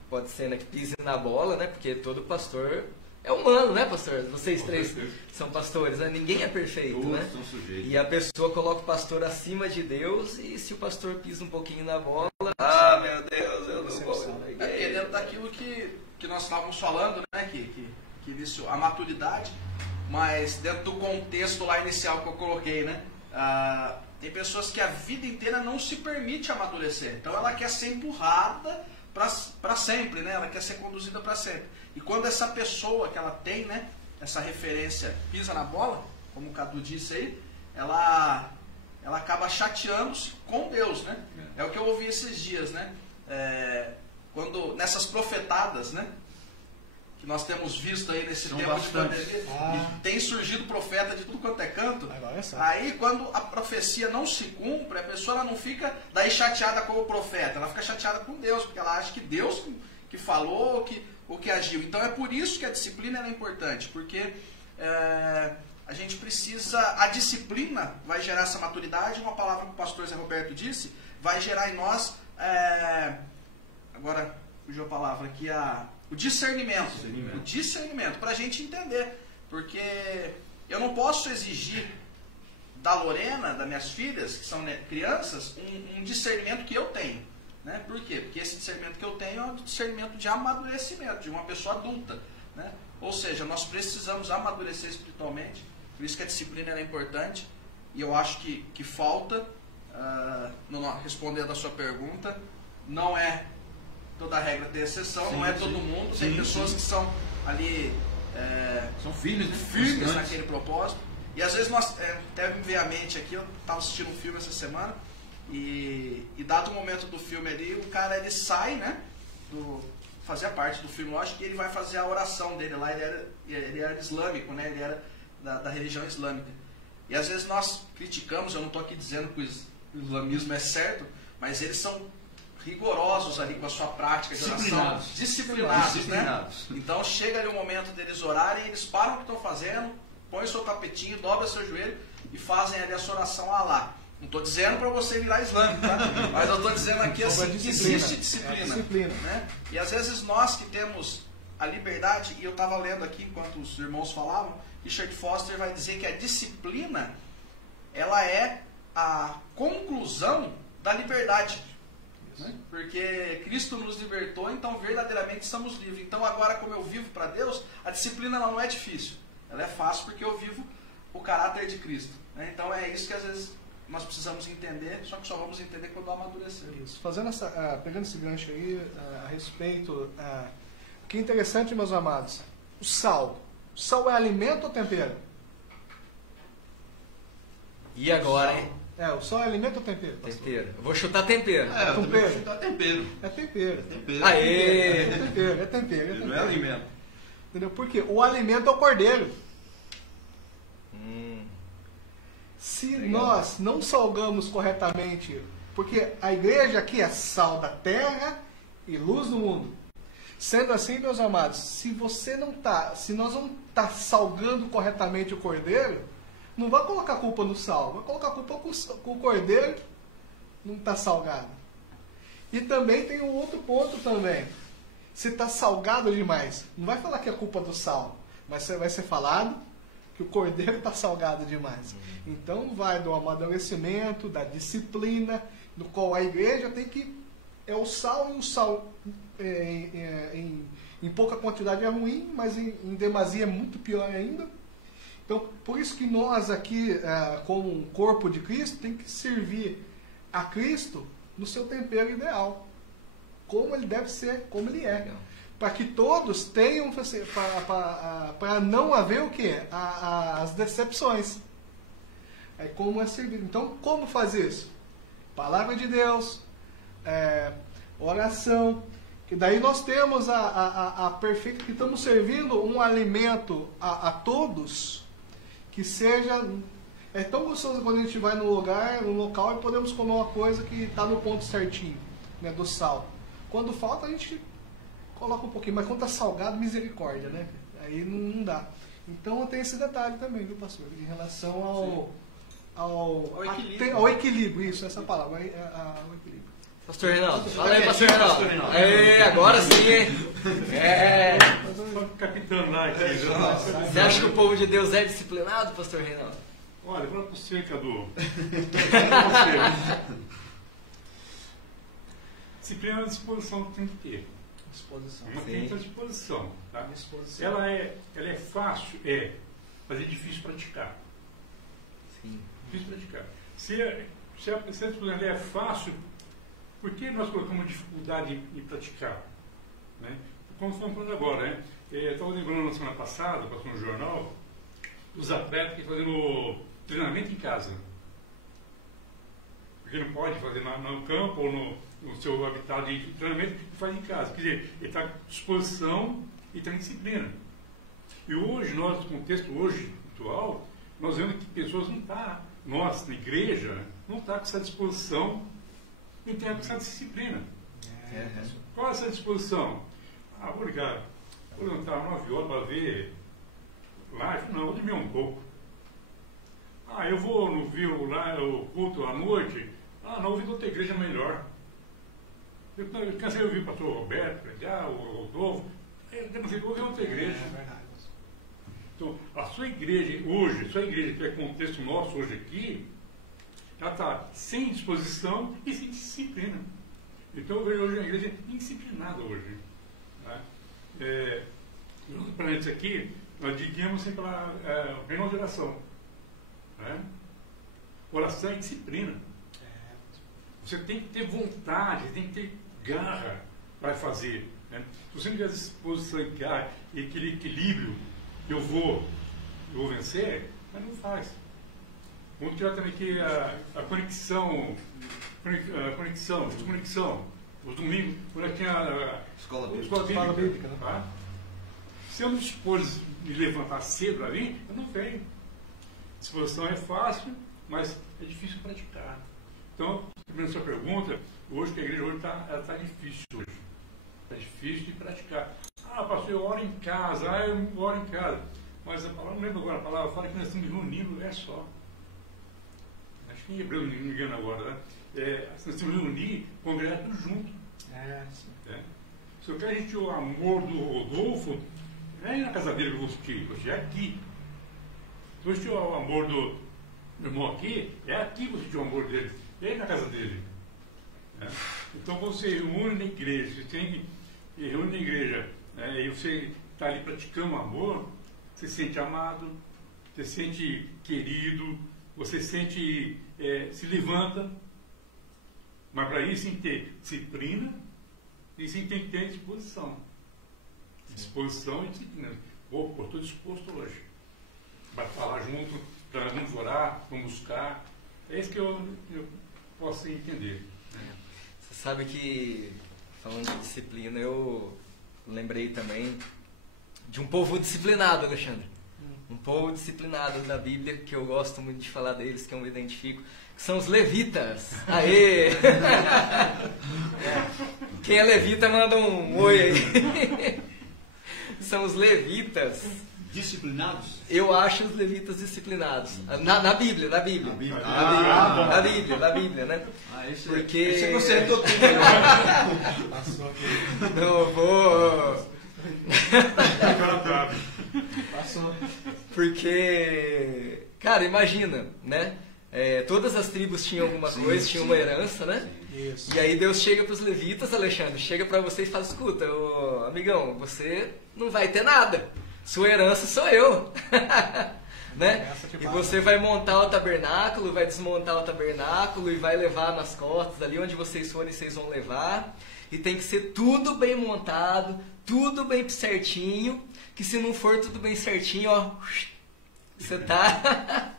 pode ser, né, que pise na bola, né? Porque todo pastor é humano, né, pastor? Vocês três são pastores, né? Ninguém é perfeito, Todos né? são sujeitos. E a pessoa coloca o pastor acima de Deus, e se o pastor pisa um pouquinho na bola, ah, meu Deus, eu não vou. É porque dentro daquilo que nós estávamos falando, né? Que iniciou a maturidade, mas dentro do contexto lá inicial que eu coloquei, né? Tem pessoas que a vida inteira não se permite amadurecer. Então ela quer ser empurrada para sempre, né? Ela quer ser conduzida para sempre. E quando essa pessoa que ela tem, né? Essa referência pisa na bola, como o Cadu disse aí, ela acaba chateando-se com Deus, né? É o que eu ouvi esses dias, né? Quando nessas profetadas, né? Que nós temos visto aí nesse São tempo bastante. de pandemia, e tem surgido profeta de tudo quanto é canto. Agora é só. Aí quando a profecia não se cumpre, a pessoa ela não fica daí chateada com o profeta, ela fica chateada com Deus, porque ela acha que Deus que falou, o que agiu. Então é por isso que a disciplina é importante, porque a gente precisa, a disciplina vai gerar essa maturidade, uma palavra que o pastor Zé Roberto disse, vai gerar em nós, agora fugiu a palavra aqui, o discernimento. O discernimento, para a gente entender. Porque eu não posso exigir da Lorena, das minhas filhas, que são crianças, um discernimento que eu tenho. Né? Por quê? Porque esse discernimento que eu tenho é um discernimento de amadurecimento, de uma pessoa adulta. Né? Ou seja, nós precisamos amadurecer espiritualmente, por isso que a disciplina é importante, e eu acho que falta, respondendo a sua pergunta, não é toda regra tem exceção, sim, não é todo mundo, tem pessoas que são ali são firmes naquele propósito, e às vezes nós até me veio à mente aqui, eu estava assistindo um filme essa semana, e dado o momento do filme ali, o cara ele sai, né, fazia parte do filme, lógico, que ele vai fazer a oração dele lá, ele era islâmico, né, ele era da religião islâmica, e às vezes nós criticamos, eu não estou aqui dizendo que o islamismo é certo, mas eles são rigorosos ali com a sua prática de oração, disciplinados, né? Então chega ali o momento deles orarem, eles param o que estão fazendo, põem o seu tapetinho, dobram seu joelho e fazem ali a sua oração a Allah. Não estou dizendo para você virar islâmico, tá? Mas eu estou dizendo aqui assim, que existe disciplina. Né? E às vezes nós que temos a liberdade, e eu estava lendo aqui enquanto os irmãos falavam, Richard Foster vai dizer que a disciplina ela é a conclusão da liberdade. Né? Porque Cristo nos libertou, então verdadeiramente estamos livres. Então agora, como eu vivo para Deus, a disciplina ela não é difícil, ela é fácil porque eu vivo o caráter de Cristo. Né? Então é isso que às vezes nós precisamos entender, só que só vamos entender quando amadurecer. Isso. Pegando esse gancho aí a respeito, o que é interessante, meus amados, o sal é alimento ou tempero? E agora, hein? O sal é alimento ou tempero? Pastor? Tempero. Eu vou chutar tempero. Eu também vou chutar tempero. É tempero. Aê! É tempero. Não é alimento. Entendeu? Porque o alimento é o cordeiro. Se nós não salgamos corretamente, porque a igreja aqui é sal da terra e luz do mundo. Sendo assim, meus amados, se nós não tá salgando corretamente o cordeiro, não vai colocar a culpa no sal, vai colocar a culpa com o cordeiro, não está salgado. E também tem um outro ponto também. Se está salgado demais, não vai falar que é culpa do sal, mas vai ser falado que o cordeiro está salgado demais. Então vai do amadurecimento, da disciplina, no qual a igreja tem que... É o sal, e o sal em pouca quantidade é ruim, mas em demasia é muito pior ainda. Então, por isso que nós aqui, como um corpo de Cristo, tem que servir a Cristo no seu tempero ideal. Como ele deve ser, como ele é. Para que todos tenham, para não haver o quê? As decepções. é como é servido. Então, como fazer isso? Palavra de Deus, oração, que daí nós temos a perfeita, que estamos servindo um alimento a todos, que seja... É tão gostoso quando a gente vai no lugar, no local, e podemos comer uma coisa que está no ponto certinho, né, do sal. Quando falta, a gente coloca um pouquinho, mas quando está salgado, misericórdia, né? Aí não dá. Então tem esse detalhe também, viu, pastor? Em relação ao equilíbrio, isso, essa palavra, ao equilíbrio. Pastor Reinaldo, fala aí, pastor Reinaldo. Agora sim, hein? Capitão lá aqui. Você acha que o povo de Deus é disciplinado, pastor Reinaldo? Olha, fala para você, Cadu. Disciplina é uma disposição que tem que ter. Disposição. Tem que ter disposição. Tá? Ela é fácil, mas é difícil praticar. Sim. Difícil praticar. Se a disciplina é fácil, por que nós colocamos dificuldade em praticar? Né? Como estamos falando agora, né? Eu estava lembrando na semana passada, passou no jornal, os atletas que fazendo treinamento em casa. Porque não pode fazer no campo ou no seu habitat de treinamento, que faz em casa. Quer dizer, ele está à disposição e está em disciplina. E hoje, nós, no contexto hoje atual, nós vemos que pessoas não estão, nós, na igreja, não está com essa disposição e tem essa disciplina. Qual é essa disposição? Vou ligar, vou levantar 9 horas para ver live? Não, vou dormir um pouco. Eu vou no o culto à noite. Não, vou vir outra igreja melhor. Eu cansei de ouvir o pastor Roberto pregar, o Rodolfo. Eu vou ver outra igreja. Então, a sua igreja hoje, que é contexto nosso hoje aqui, ela está sem disposição e sem disciplina. Então eu vejo hoje a igreja indisciplinada hoje. Tá? Para isso aqui, nós digamos sempre pela reunião de oração. Né? Oração é disciplina. Você tem que ter vontade, tem que ter garra para fazer. Né? Se você não tiver disposição e garra e aquele equilíbrio, eu vou vencer, mas não faz. Vamos tirar também aqui a conexão, desconexão. Os domingos, quando eu tinha a escola bíblica, né? Tá? Se eu não dispôs de levantar cedo ali, eu não venho. Disposição é fácil, mas é difícil praticar. Então, respondendo a sua pergunta, hoje que a igreja hoje está difícil hoje. Está difícil de praticar. Pastor, eu oro em casa, eu oro em casa. Mas a palavra, não lembro agora a palavra, fala que nós estamos reunindo um lugar só. Acho que em hebreu, não me engano agora, né? Nós temos que reunir, congregar tudo junto. Se eu quero a gente o amor do Rodolfo, não é na casa dele que eu vou assistir, hoje é aqui. Se eu assistir o amor do meu irmão aqui, é aqui que eu assistir o amor dele, é na casa dele. Então você reúne na igreja, você tem que reúne na igreja, e você está ali praticando o amor, você se sente amado, você se sente querido, você sente, se levanta. Mas para isso tem que ter disciplina e sim tem que ter disposição. Disposição e disciplina. Estou disposto hoje. Para falar junto, para vamos orar, vamos buscar. É isso que eu posso entender. Você sabe que, falando de disciplina, eu lembrei também de um povo disciplinado, Alexandre. Um povo disciplinado da Bíblia, que eu gosto muito de falar deles, que eu me identifico, que são os levitas. Aê! Quem é levita manda um oi aí. São os levitas. Disciplinados? Eu acho os levitas disciplinados. Na Bíblia. Na Bíblia, né? Porque... Esse consertou tudo. Passou aqui. Não, eu vou... Passou. Porque, cara, imagina, né? Todas as tribos tinham alguma coisa, tinham uma herança, né? Isso. E aí Deus chega para os levitas, Alexandre, chega para você e fala, escuta, amigão, você não vai ter nada. Sua herança sou eu. Né? E você vai montar o tabernáculo, vai desmontar o tabernáculo e vai levar nas costas, ali onde vocês forem, vocês vão levar. E tem que ser tudo bem montado, tudo bem certinho, que se não for tudo bem certinho, ó, você tá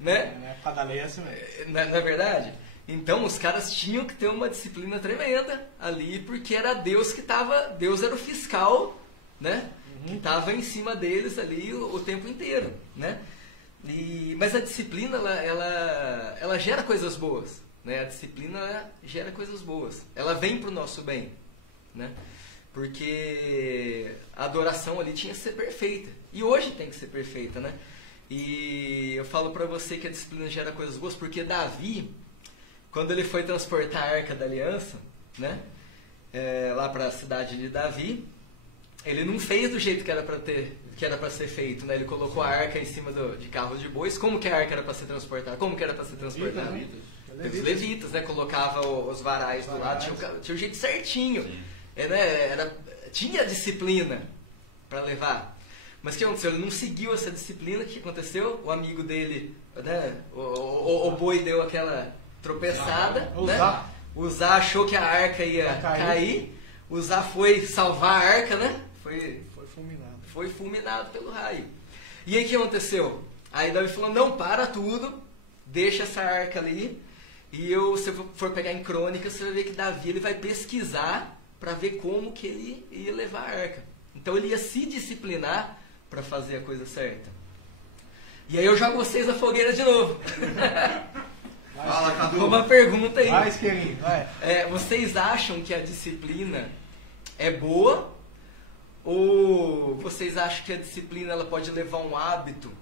né? Cada lei é assim mesmo. Não é verdade? Então os caras tinham que ter uma disciplina tremenda ali, porque era Deus que estava, Deus era o fiscal, né? Que estava em cima deles ali o tempo inteiro, né? Mas a disciplina, ela gera coisas boas, né? A disciplina ela gera coisas boas, ela vem para o nosso bem, né? Porque a adoração ali tinha que ser perfeita, e hoje tem que ser perfeita, né? E eu falo para você que a disciplina gera coisas boas, porque Davi, quando ele foi transportar a Arca da Aliança, né? Lá para a cidade de Davi, ele não fez do jeito que era para ser feito, né? Ele colocou a arca em cima de carros de bois. Como que a arca era para ser transportada? Como que era para ser transportada? Os levitas, né? Colocava os varais do lado, tinha o jeito certinho, né? Tinha disciplina para levar. Mas o que aconteceu? Ele não seguiu essa disciplina. O que aconteceu? O amigo dele, né? O boi deu aquela tropeçada, né? Uzá achou que a arca ia cair. Uzá foi salvar a arca, né? Foi fulminado pelo raio. E aí o que aconteceu? Aí Davi falou, não, para tudo, deixa essa arca ali. E se você for pegar em crônicas, você vai ver que Davi ele vai pesquisar para ver como que ele ia levar a arca. Então ele ia se disciplinar para fazer a coisa certa. E aí eu jogo vocês na fogueira de novo. Fala, Cadu. Uma pergunta aí. Vai, Isqueirinho, vai. Vocês acham que a disciplina é boa? Ou vocês acham que a disciplina ela pode levar um hábito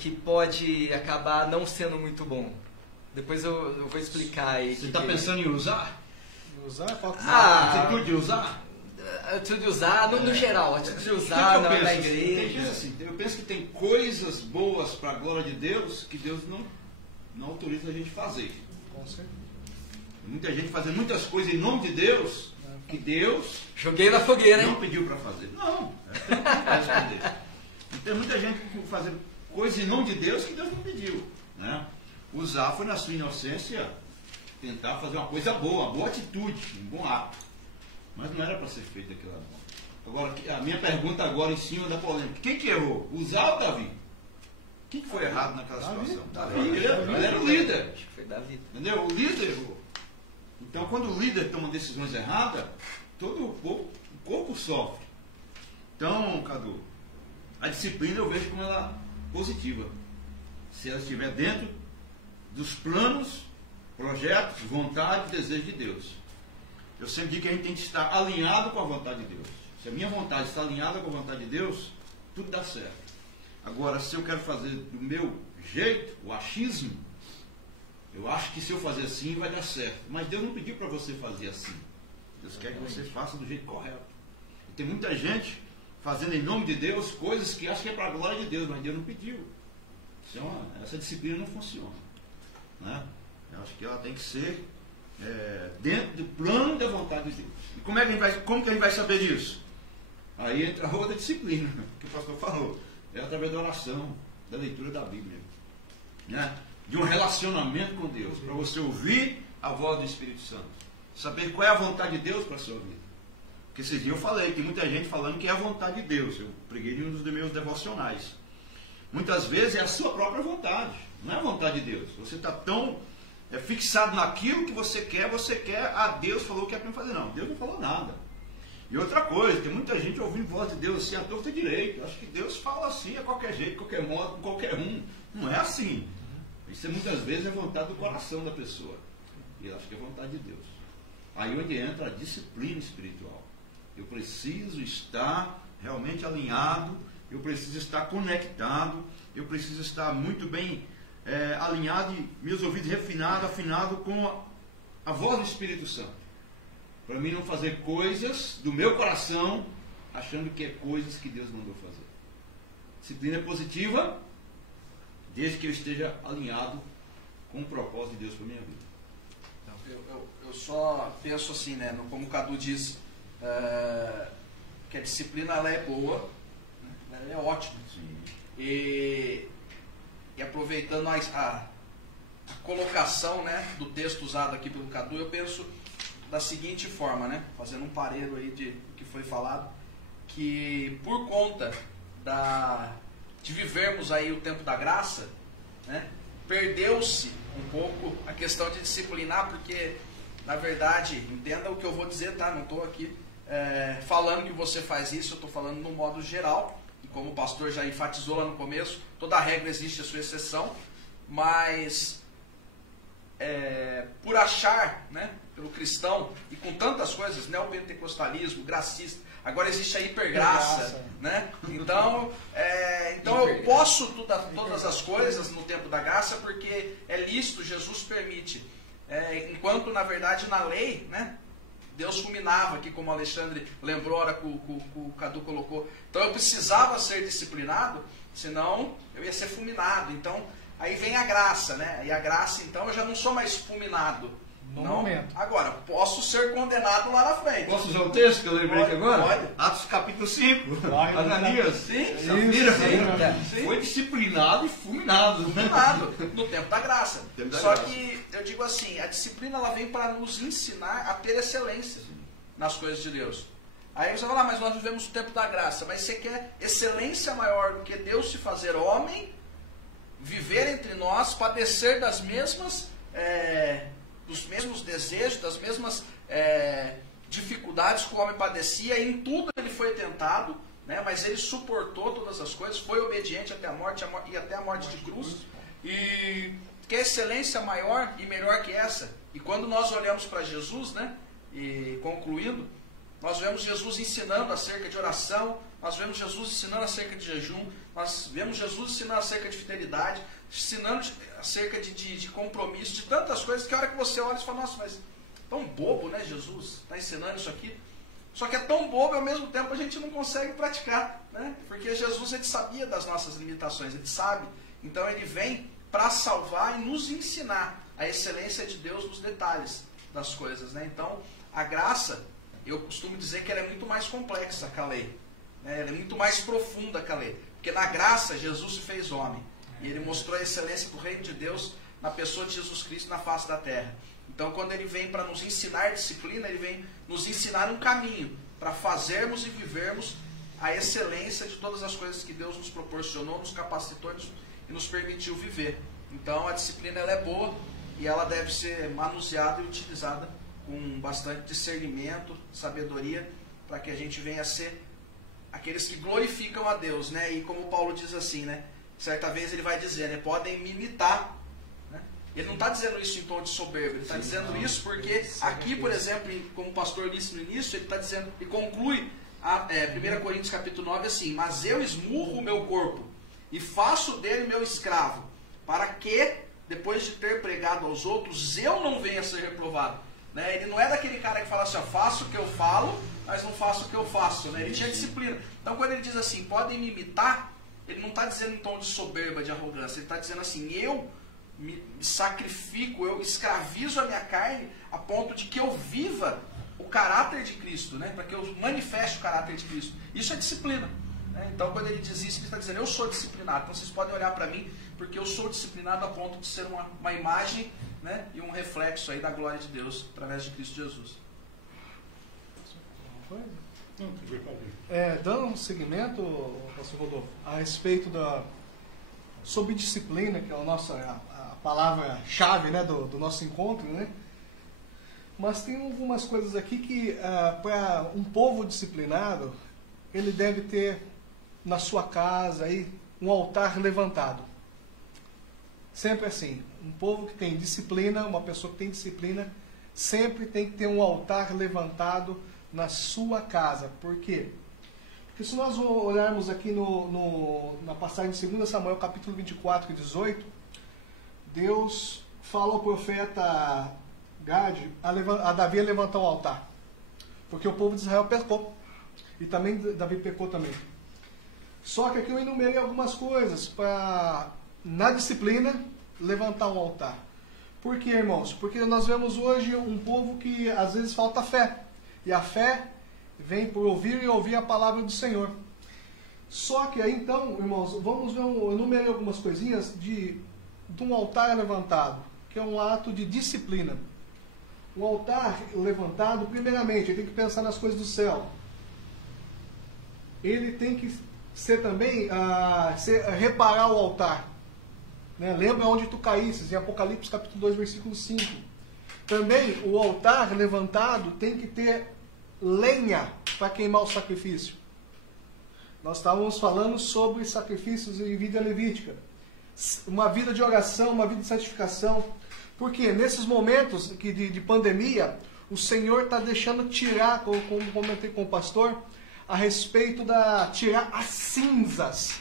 que pode acabar não sendo muito bom? Depois eu vou explicar aí. Você está pensando em usar? Usar é falta de Atitude de usar? Atitude de usar, no geral. Atitude de usar na igreja. Eu penso que tem coisas boas para a glória de Deus que Deus não autoriza a gente fazer. Com certeza. Muita gente fazendo muitas coisas em nome de Deus que Deus Joguei na fogueira, hein? não pediu para fazer. Não, responder. E tem muita gente fazendo coisas em nome de Deus que Deus não pediu, né? Usar foi na sua inocência tentar fazer uma coisa boa, uma boa atitude, um bom ato. Mas não era para ser feito aquilo. Agora, a minha pergunta agora em cima da polêmica. Quem que errou? Usar ou Davi? Quem que foi errado naquela situação? Davi. Ele era o líder. Acho que foi Davi. Entendeu? O líder errou. Então, quando o líder toma decisões erradas, todo o corpo sofre. Então, Cadu, a disciplina eu vejo como ela positiva. Se ela estiver dentro dos planos, projetos, vontade e desejo de Deus. Eu sempre digo que a gente tem que estar alinhado com a vontade de Deus. Se a minha vontade está alinhada com a vontade de Deus, tudo dá certo. Agora, se eu quero fazer do meu jeito, o achismo, eu acho que se eu fazer assim vai dar certo. Mas Deus não pediu para você fazer assim. Deus quer que você faça do jeito correto. E tem muita gente fazendo em nome de Deus coisas que acha que é para a glória de Deus, mas Deus não pediu. Essa disciplina não funciona, né? Eu acho que ela tem que ser dentro do plano da vontade de Deus. E como que a gente vai saber disso? Aí entra a outra disciplina que o pastor falou. É através da oração, da leitura da Bíblia, né? De um relacionamento com Deus, para você ouvir a voz do Espírito Santo, saber qual é a vontade de Deus para a sua vida. Porque esses dias eu falei, tem muita gente falando que é a vontade de Deus. Eu preguei em um dos meus devocionais. Muitas vezes é a sua própria vontade, não é a vontade de Deus. Você está tão fixado naquilo que você quer, Deus falou que é para me fazer. Não, Deus não falou nada. E outra coisa, tem muita gente ouvindo voz de Deus assim, à torta e direito. Acho que Deus fala assim, a qualquer jeito, qualquer modo, com qualquer um. Não é assim. Isso muitas vezes é vontade do coração da pessoa. E eu acho que é vontade de Deus. Aí onde entra a disciplina espiritual. Eu preciso estar realmente alinhado, eu preciso estar conectado, eu preciso estar muito bem alinhado e meus ouvidos refinados, afinado com a voz do Espírito Santo. Para mim não fazer coisas do meu coração achando que é coisas que Deus mandou fazer. Disciplina positiva, desde que eu esteja alinhado com o propósito de Deus para a minha vida. Eu só penso assim, né? Como o Cadu diz, que a disciplina ela é boa, né? Ela é ótima. Sim. E aproveitando a colocação, né, do texto usado aqui pelo Cadu, eu penso da seguinte forma, né? Fazendo um parelho aí do que foi falado, que por conta de vivermos aí o tempo da graça, né? Perdeu-se um pouco a questão de disciplinar, porque, na verdade, entenda o que eu vou dizer, tá? Não estou aqui falando que você faz isso, eu estou falando no modo geral, e como o pastor já enfatizou lá no começo, toda regra existe a sua exceção, mas por achar, né, pelo cristão, e com tantas coisas, neopentecostalismo, gracista, agora existe a hipergraça, né? Então eu posso todas as coisas no tempo da graça, porque é lícito, Jesus permite. Enquanto, na verdade, na lei, né, Deus fulminava, aqui como o Alexandre lembrou, a hora que o Cadu colocou. Então eu precisava ser disciplinado, senão eu ia ser fulminado. Então, aí vem a graça, né? E a graça, então, eu já não sou mais fulminado. No momento. Agora, posso ser condenado lá na frente. Posso usar o texto que eu lembrei aqui agora? Pode. Atos capítulo 5. Vai, Ananias. Sim, Sim. Foi disciplinado e fulminado. fulminado no tempo da graça. Tempo da Só graça. que, eu digo assim, a disciplina ela vem para nos ensinar a ter excelência nas coisas de Deus. Aí você fala, mas nós vivemos o tempo da graça. Mas você quer excelência maior do que Deus se fazer homem, viver entre nós, padecer das mesmas... dos mesmos desejos, das mesmas dificuldades que o homem padecia, e em tudo ele foi tentado, né? Mas ele suportou todas as coisas, foi obediente até a morte e até a morte de cruz. E que excelência maior e melhor que essa? E quando nós olhamos para Jesus, né? E concluindo, nós vemos Jesus ensinando acerca de oração, nós vemos Jesus ensinando acerca de jejum, nós vemos Jesus ensinando acerca de fidelidade, ensinando acerca de compromisso, de tantas coisas, que a hora que você olha e fala, nossa, mas tão bobo, né, Jesus está ensinando isso aqui. Só que é tão bobo e ao mesmo tempo a gente não consegue praticar, né? Porque Jesus, ele sabia das nossas limitações, ele sabe. Então ele vem para salvar e nos ensinar a excelência de Deus nos detalhes das coisas, né? Então a graça, eu costumo dizer que ela é muito mais complexa que a lei, né? Ela é muito mais profunda que a lei, porque na graça Jesus se fez homem. E ele mostrou a excelência do reino de Deus na pessoa de Jesus Cristo na face da terra. Então, quando ele vem para nos ensinar disciplina, ele vem nos ensinar um caminho para fazermos e vivermos a excelência de todas as coisas que Deus nos proporcionou, nos capacitou e nos permitiu viver. Então, a disciplina ela é boa e ela deve ser manuseada e utilizada com bastante discernimento, sabedoria, para que a gente venha a ser aqueles que glorificam a Deus, né? E como Paulo diz assim, né? Certa vez ele vai dizer, né? Podem me imitar. Né? Ele não está dizendo isso em tom de soberba, ele está dizendo isso porque aqui, por exemplo, como o pastor disse no início, ele está dizendo, e conclui 1 Coríntios capítulo 9 assim, mas eu esmurro o meu corpo e faço dele meu escravo, para que, depois de ter pregado aos outros, eu não venha a ser reprovado. Né? Ele não é daquele cara que fala assim, ó, faço o que eu falo, mas não faço o que eu faço. Né? Ele tinha disciplina. Então quando ele diz assim, podem me imitar, ele não está dizendo em tom de soberba, de arrogância. Ele está dizendo assim, eu me sacrifico, eu escravizo a minha carne a ponto de que eu viva o caráter de Cristo, né? Para que eu manifeste o caráter de Cristo. Isso é disciplina. Né? Então quando ele diz isso, ele está dizendo, eu sou disciplinado. Então vocês podem olhar para mim, porque eu sou disciplinado a ponto de ser uma imagem, né? E um reflexo aí da glória de Deus através de Cristo Jesus. Dando um segmento, pastor Rodolfo, a respeito sobre disciplina, que é a palavra-chave, né, do nosso encontro, né? Mas tem algumas coisas aqui que, para um povo disciplinado, ele deve ter na sua casa aí, um altar levantado. Sempre assim, um povo que tem disciplina, uma pessoa que tem disciplina, sempre tem que ter um altar levantado na sua casa. Por quê? Porque se nós olharmos aqui na passagem de 2 Samuel, capítulo 24 e 18, Deus fala ao profeta Gade a Davi a levantar um altar. Porque o povo de Israel pecou. E também Davi pecou também. Só que aqui eu enumerei algumas coisas para, na disciplina, levantar um altar. Por quê, irmãos? Porque nós vemos hoje um povo que às vezes falta fé. E a fé vem por ouvir e ouvir a palavra do Senhor. Só que aí então, irmãos, vamos ver, eu enumerei algumas coisinhas de um altar levantado, que é um ato de disciplina. Um altar levantado, primeiramente, ele tem que pensar nas coisas do céu. Ele tem que ser também, reparar o altar. né? Lembra onde tu caísses, em Apocalipse capítulo 2, versículo 5. Também o altar levantado tem que ter lenha para queimar o sacrifício. Nós estávamos falando sobre sacrifícios em vida levítica. Uma vida de oração, uma vida de santificação. Porque nesses momentos de pandemia, o Senhor está deixando tirar, como comentei com o pastor, a respeito tirar as cinzas.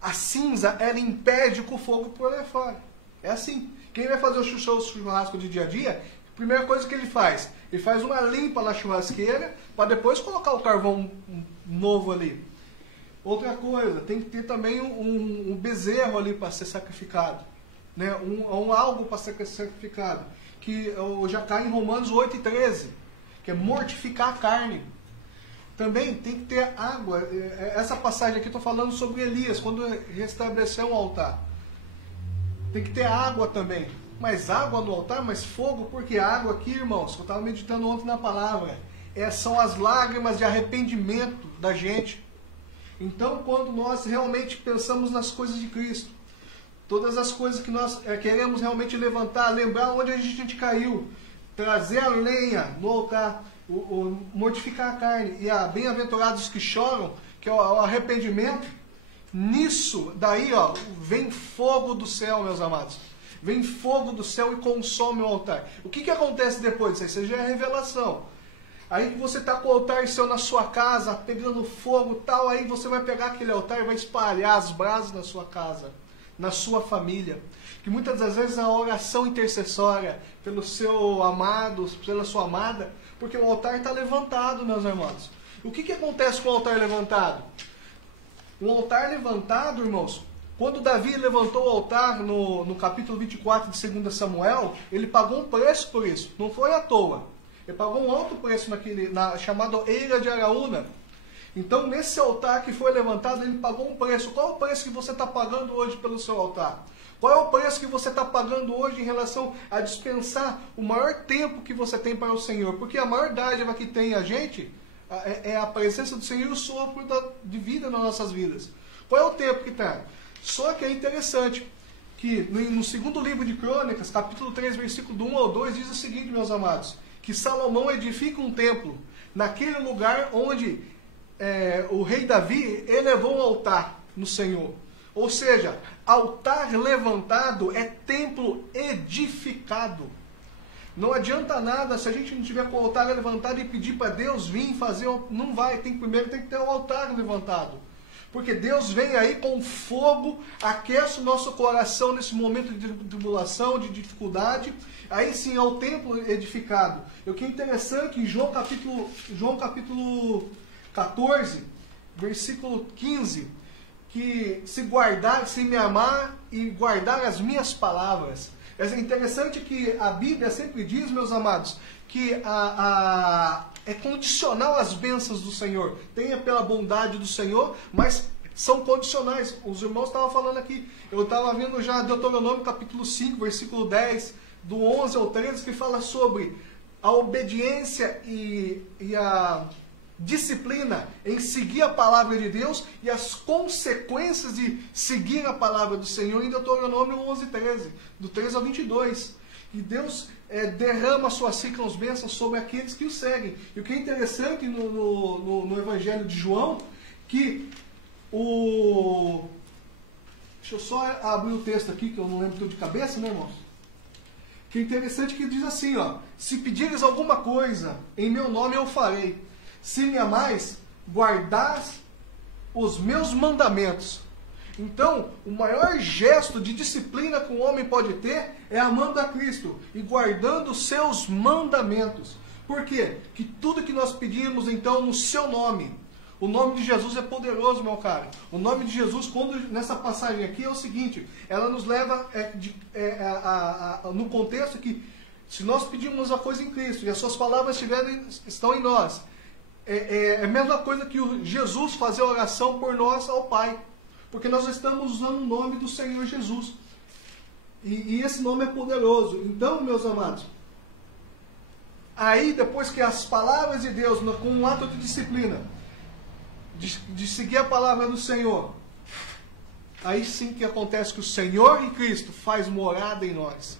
A cinza, ela impede que o fogo pule fora. É assim. Quem vai fazer o churrasco de dia a dia, a primeira coisa que ele faz uma limpa na churrasqueira, para depois colocar o carvão novo ali. Outra coisa, tem que ter também um bezerro ali para ser sacrificado. Né? Algo para ser sacrificado. Que já cai em Romanos 8:13, que é mortificar a carne. Também tem que ter água. Essa passagem aqui estou falando sobre Elias, quando restabeleceu o altar. Tem que ter água também. Mas água no altar, mas fogo, porque a água aqui, irmãos, que eu estava meditando ontem na palavra, são as lágrimas de arrependimento da gente. Então, quando nós realmente pensamos nas coisas de Cristo, todas as coisas que nós queremos realmente levantar, lembrar onde a gente caiu, trazer a lenha no altar, mortificar a carne, e bem-aventurados que choram, que é o arrependimento, nisso, daí, vem fogo do céu, meus amados. Vem fogo do céu e consome o altar. O que acontece depois disso aí? Isso já é revelação. Aí que você está com o altar seu na sua casa, pegando fogo e tal, aí você vai pegar aquele altar e vai espalhar as brasas na sua casa, na sua família. Que muitas das vezes é uma oração intercessória pelo seu amado, pela sua amada, porque o altar está levantado, meus irmãos. O que acontece com o altar levantado? O altar levantado, irmãos, quando Davi levantou o altar no capítulo 24 de 2 Samuel, ele pagou um preço por isso, não foi à toa. Ele pagou um alto preço na chamada Eira de Araúna. Então, nesse altar que foi levantado, ele pagou um preço. Qual é o preço que você está pagando hoje pelo seu altar? Qual é o preço que você está pagando hoje em relação a dispensar o maior tempo que você tem para o Senhor? Porque a maior dádiva que tem a gente é a presença do Senhor e o sopro de vida nas nossas vidas. Qual é o tempo que está? Só que é interessante que no segundo livro de Crônicas, capítulo 3, versículo do 1 ao 2, diz o seguinte, meus amados, que Salomão edifica um templo naquele lugar onde o rei Davi elevou um altar no Senhor. Ou seja, altar levantado é templo edificado. Não adianta nada se a gente não tiver com o altar levantado e pedir para Deus vir fazer, não vai, primeiro tem que ter o altar levantado. Porque Deus vem aí com fogo, aquece o nosso coração nesse momento de tribulação, de dificuldade. Aí sim é o templo edificado. E o que é interessante, em João capítulo 14, versículo 15, que se me amar e guardar as minhas palavras. É interessante que a Bíblia sempre diz, meus amados, que é condicional as bênçãos do Senhor. Tenha pela bondade do Senhor, mas são condicionais. Os irmãos estavam falando aqui, eu estava vendo já Deuteronômio capítulo 5, versículo 10, do 11 ao 13, que fala sobre a obediência e a disciplina em seguir a palavra de Deus e as consequências de seguir a palavra do Senhor em Deuteronômio 11, 13, do 13 ao 22. E Deus derrama suas ricas bênçãos sobre aqueles que o seguem. E o que é interessante no Evangelho de João, que deixa eu só abrir o texto aqui, que eu não lembro tudo de cabeça, né, irmãos? Que é interessante que diz assim, se pedires alguma coisa, em meu nome eu farei. Se me amais, guardais os meus mandamentos. Então, o maior gesto de disciplina que um homem pode ter é amando a Cristo e guardando os seus mandamentos. Por quê? Que tudo que nós pedimos, então, no seu nome. O nome de Jesus é poderoso, meu caro. O nome de Jesus, nessa passagem aqui, é o seguinte. Ela nos leva no contexto que, se nós pedimos a coisa em Cristo e as suas palavras estão em nós, é a mesma coisa que Jesus fazer oração por nós ao Pai. Porque nós estamos usando o nome do Senhor Jesus. E esse nome é poderoso. Então, meus amados, aí depois que as palavras de Deus, com um ato de disciplina, de seguir a palavra do Senhor, aí sim que acontece que o Senhor em Cristo faz morada em nós.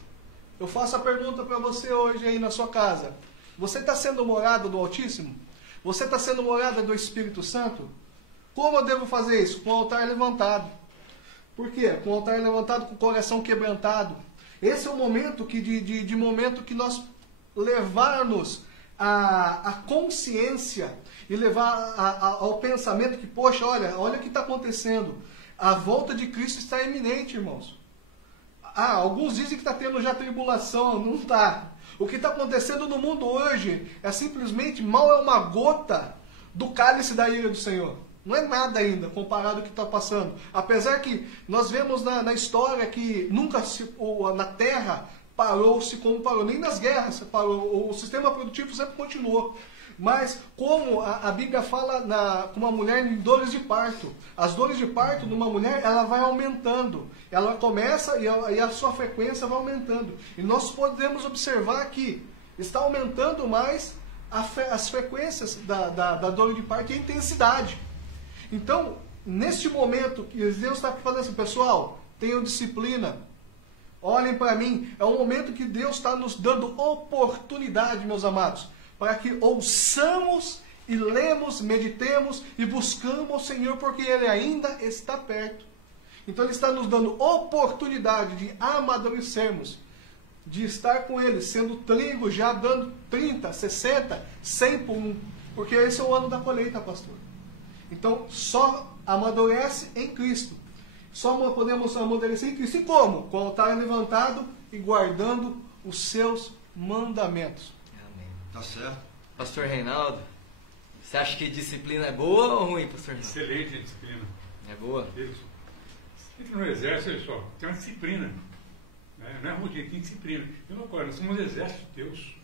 Eu faço a pergunta para você hoje aí na sua casa. Você está sendo morada do Altíssimo? Você está sendo morada do Espírito Santo? Como eu devo fazer isso? Com o altar levantado. Por quê? Com o altar levantado, com o coração quebrantado. Esse é o momento momento que nós levarmos a consciência e levar ao pensamento que, poxa, olha o que está acontecendo. A volta de Cristo está iminente, irmãos. Alguns dizem que está tendo já tribulação. Não está. O que está acontecendo no mundo hoje é simplesmente mal é uma gota do cálice da ira do Senhor. Não é nada ainda comparado ao que está passando. Apesar que nós vemos na história que nunca na Terra parou-se como parou. Nem nas guerras parou. O sistema produtivo sempre continuou. Mas como a Bíblia fala com uma mulher em dores de parto. As dores de parto numa mulher, ela vai aumentando. Ela começa e a sua frequência vai aumentando. E nós podemos observar que está aumentando mais as frequências da dor de parto e a intensidade. Então, neste momento que Deus está falando assim, pessoal, tenham disciplina. Olhem para mim. É um momento que Deus está nos dando oportunidade, meus amados, para que ouçamos e lemos, meditemos e buscamos o Senhor, porque Ele ainda está perto. Então Ele está nos dando oportunidade de amadurecermos, de estar com Ele, sendo trigo, já dando 30, 60, 100 por um. Porque esse é o ano da colheita, pastor. Então, só amadurece em Cristo. Só podemos amadurecer em Cristo. E como? Com o altar levantado e guardando os seus mandamentos. Tá certo. Pastor Reinaldo, você acha que disciplina é boa ou ruim, pastor Reinaldo? Excelente a disciplina. É boa? Isso. Entra no exército, olha só, tem uma disciplina. Né? Não é rotina, tem disciplina. Eu não concordo, nós somos o exército de Deus.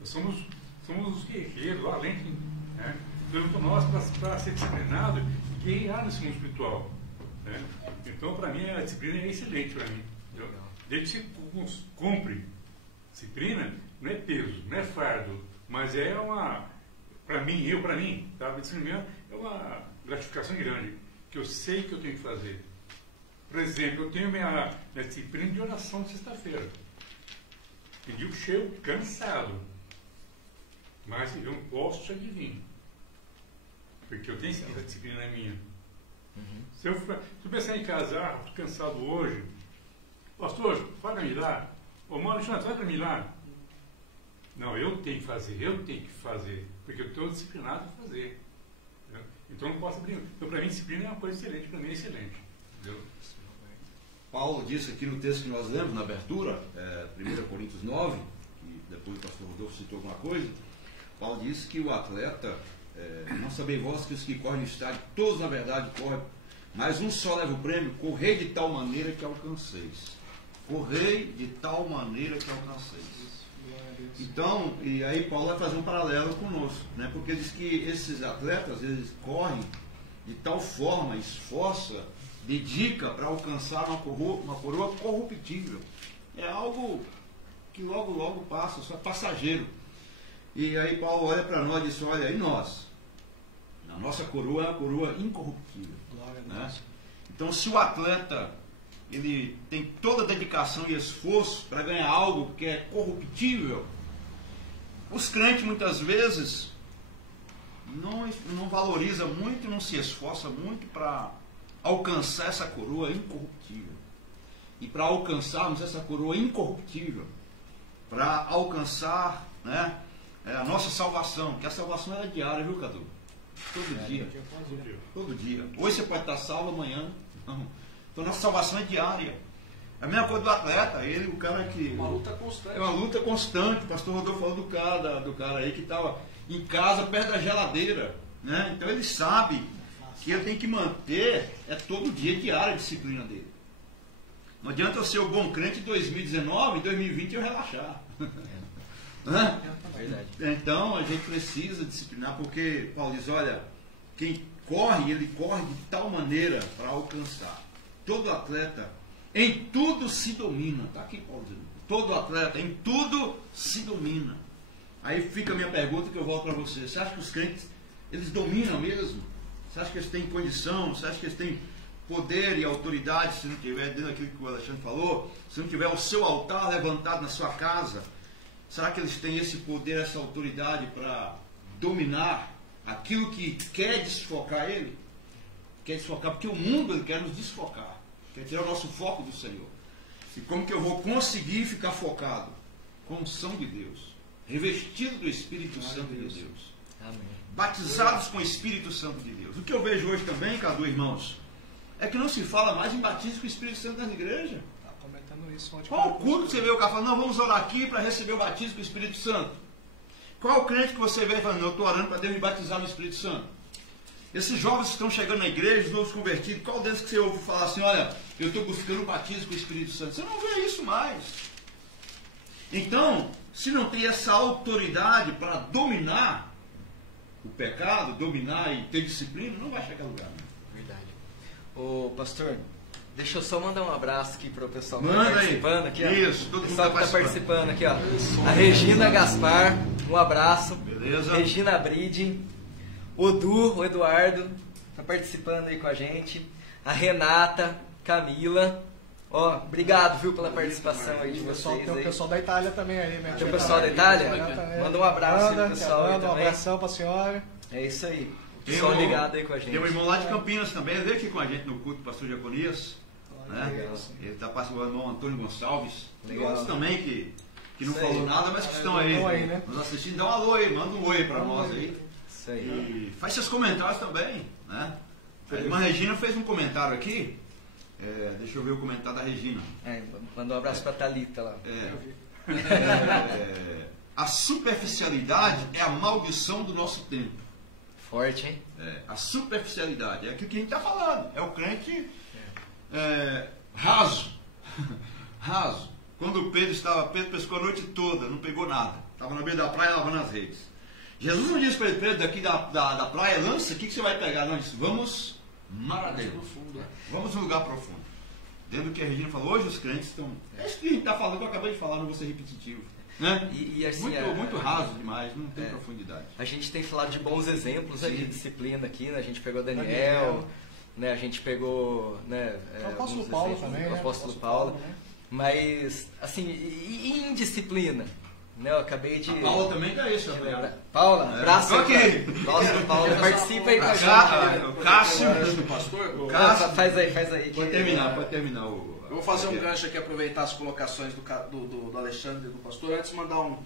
Nós somos os guerreiros, lá além de... Né? Então, nós, para ser disciplinado, guerrear nesse mundo espiritual. Né? Então, para mim, a disciplina é excelente para mim. Desde que se cumpre disciplina, não é peso, não é fardo, mas é uma, para mim, tá? A disciplina é uma gratificação grande, que eu sei que eu tenho que fazer. Por exemplo, eu tenho minha disciplina de oração de sexta-feira. Eu chego cansado, mas eu não posso sair de vinho. Porque eu tenho que a disciplina é minha. Uhum. Se eu pensar em casar, estou cansado hoje, pastor, vai para mim lá. Ô, mano, vai para mim lá. Não, eu tenho que fazer, porque eu estou disciplinado a fazer. Entendeu? Então não posso abrir. Então, para mim, disciplina é uma coisa excelente, para mim é excelente. Entendeu? Paulo disse aqui no texto que nós lemos, na abertura, 1 Coríntios 9, que depois o pastor Rodolfo citou alguma coisa, Paulo disse que o atleta, não sabeis vós que os que correm no estádio, todos na verdade correm, mas um só leva o prêmio, correi de tal maneira que alcanceis. Correi de tal maneira que alcanceis. Então, e aí Paulo vai fazer um paralelo conosco, né? Porque diz que esses atletas, eles correm de tal forma, esforça, dedica para alcançar uma coroa corruptível. É algo que logo, logo passa, só é passageiro. E aí Paulo olha para nós e diz, olha, e nós? A nossa coroa é uma coroa incorruptível. Né? Então, se o atleta ele tem toda a dedicação e esforço para ganhar algo que é corruptível, os crentes muitas vezes não valoriza muito, não se esforça muito para alcançar essa coroa incorruptível. E para alcançarmos essa coroa incorruptível, para alcançar, né, a nossa salvação, que a salvação é diária, viu, Cadu? Todo dia. Todo dia. Hoje você pode estar salvo, amanhã não. Então nossa salvação é diária. É a mesma coisa do atleta, ele, o cara que... Uma luta constante. É uma luta constante. O pastor Rodolfo falou do cara aí que estava em casa, perto da geladeira. Né? Então ele sabe que ele tem que manter todo dia diária a disciplina dele. Não adianta eu ser o bom crente em 2019, em 2020 eu relaxar. Verdade. Então a gente precisa disciplinar, porque Paulo diz, olha, quem corre, ele corre de tal maneira para alcançar. Todo atleta em tudo se domina. Está aqui Paulo dizendo. Todo atleta em tudo se domina. Aí fica a minha pergunta que eu volto para você. Você acha que os crentes, eles dominam mesmo? Você acha que eles têm condição? Você acha que eles têm poder e autoridade, se não tiver dentro daquilo que o Alexandre falou, se não tiver o seu altar levantado na sua casa, será que eles têm esse poder, essa autoridade para dominar aquilo que quer desfocar ele? Quer desfocar, porque o mundo ele quer nos desfocar, quer tirar o nosso foco do Senhor. E como que eu vou conseguir ficar focado? Com a unção de Deus, revestido do Espírito Santo de Deus, Amém. batizados com o Espírito Santo de Deus. O que eu vejo hoje também, Cadu, irmãos, é que não se fala mais em batismo com o Espírito Santo nas igrejas. Tá comentando isso ontem. Qual o culto que você vê o cara falando, não, vamos orar aqui para receber o batismo com o Espírito Santo? Qual o crente que você vê falando, eu estou orando para Deus me batizar no Espírito Santo? Esses jovens que estão chegando na igreja, os novos convertidos, qual deles que você ouve falar assim, olha, eu estou buscando o batismo com o Espírito Santo? Você não vê isso mais. Então, se não tem essa autoridade para dominar o pecado, dominar e ter disciplina, não vai chegar a lugar. Verdade. Ô, pastor, deixa eu só mandar um abraço aqui para o pessoal que Manda está participando aí. aqui. Ó. Isso, todo mundo pessoal tá que está participando aqui, ó. A Regina Gaspar, um abraço. Beleza. Regina Bride, o Eduardo, está participando aí com a gente. A Renata, Camila. Ó, obrigado, viu, pela participação aí de vocês. Tem o aí. pessoal da Itália também aí, né? Tem o pessoal da Itália? Manda um abraço aí pro pessoal aí Um também. abração pra senhora. É isso aí. Tem Pessoal um- ligado aí com a gente. Tem um irmão lá de Campinas também, ele veio aqui com a gente no culto do pastor Diaconias. Né? Legal. Ele está participando, o irmão Antônio Gonçalves. Tem Legal. outros também que não Isso aí. falou nada, mas que estão aí, estão aí, né? nos assistindo. Dá um alô aí, manda um oi para Dá um nós oi. aí. Isso aí. E faz seus comentários também. Né? A irmã Regina fez um comentário aqui. Deixa eu ver o comentário da Regina. Mandou um abraço pra Thalita lá. A superficialidade é a maldição do nosso tempo. Forte, hein? A superficialidade é aquilo que a gente está falando. É o crente raso. Raso. Quando Pedro pescou a noite toda, não pegou nada. Estava na beira da praia lavando as redes. Jesus não disse para ele, Pedro, daqui da praia, lança, o que você vai pegar? Não, disse, vamos mar adentro. Vamos num lugar profundo. Dentro do que a Regina falou, hoje os crentes estão... É isso que a gente está falando, que eu acabei de falar, não vou ser repetitivo. Né? E assim, muito raso demais, não tem profundidade. A gente tem falado de bons exemplos aí de disciplina aqui, né? A gente pegou Daniel, né? A gente pegou, né, O apóstolo alguns Paulo exemplos, também, o né? apóstolo Paulo. né? Mas, assim, e em disciplina? Né? Eu acabei de... A Paula também dá isso, de né? lembrar. Paula, abraço Tô aí. aqui. Paula, participa aí com a gente. O Cássio. Pastor, Cássio. Faz aí. Pode terminar o... eu vou fazer um gancho aqui, aproveitar as colocações do Alexandre e do pastor. Antes de mandar um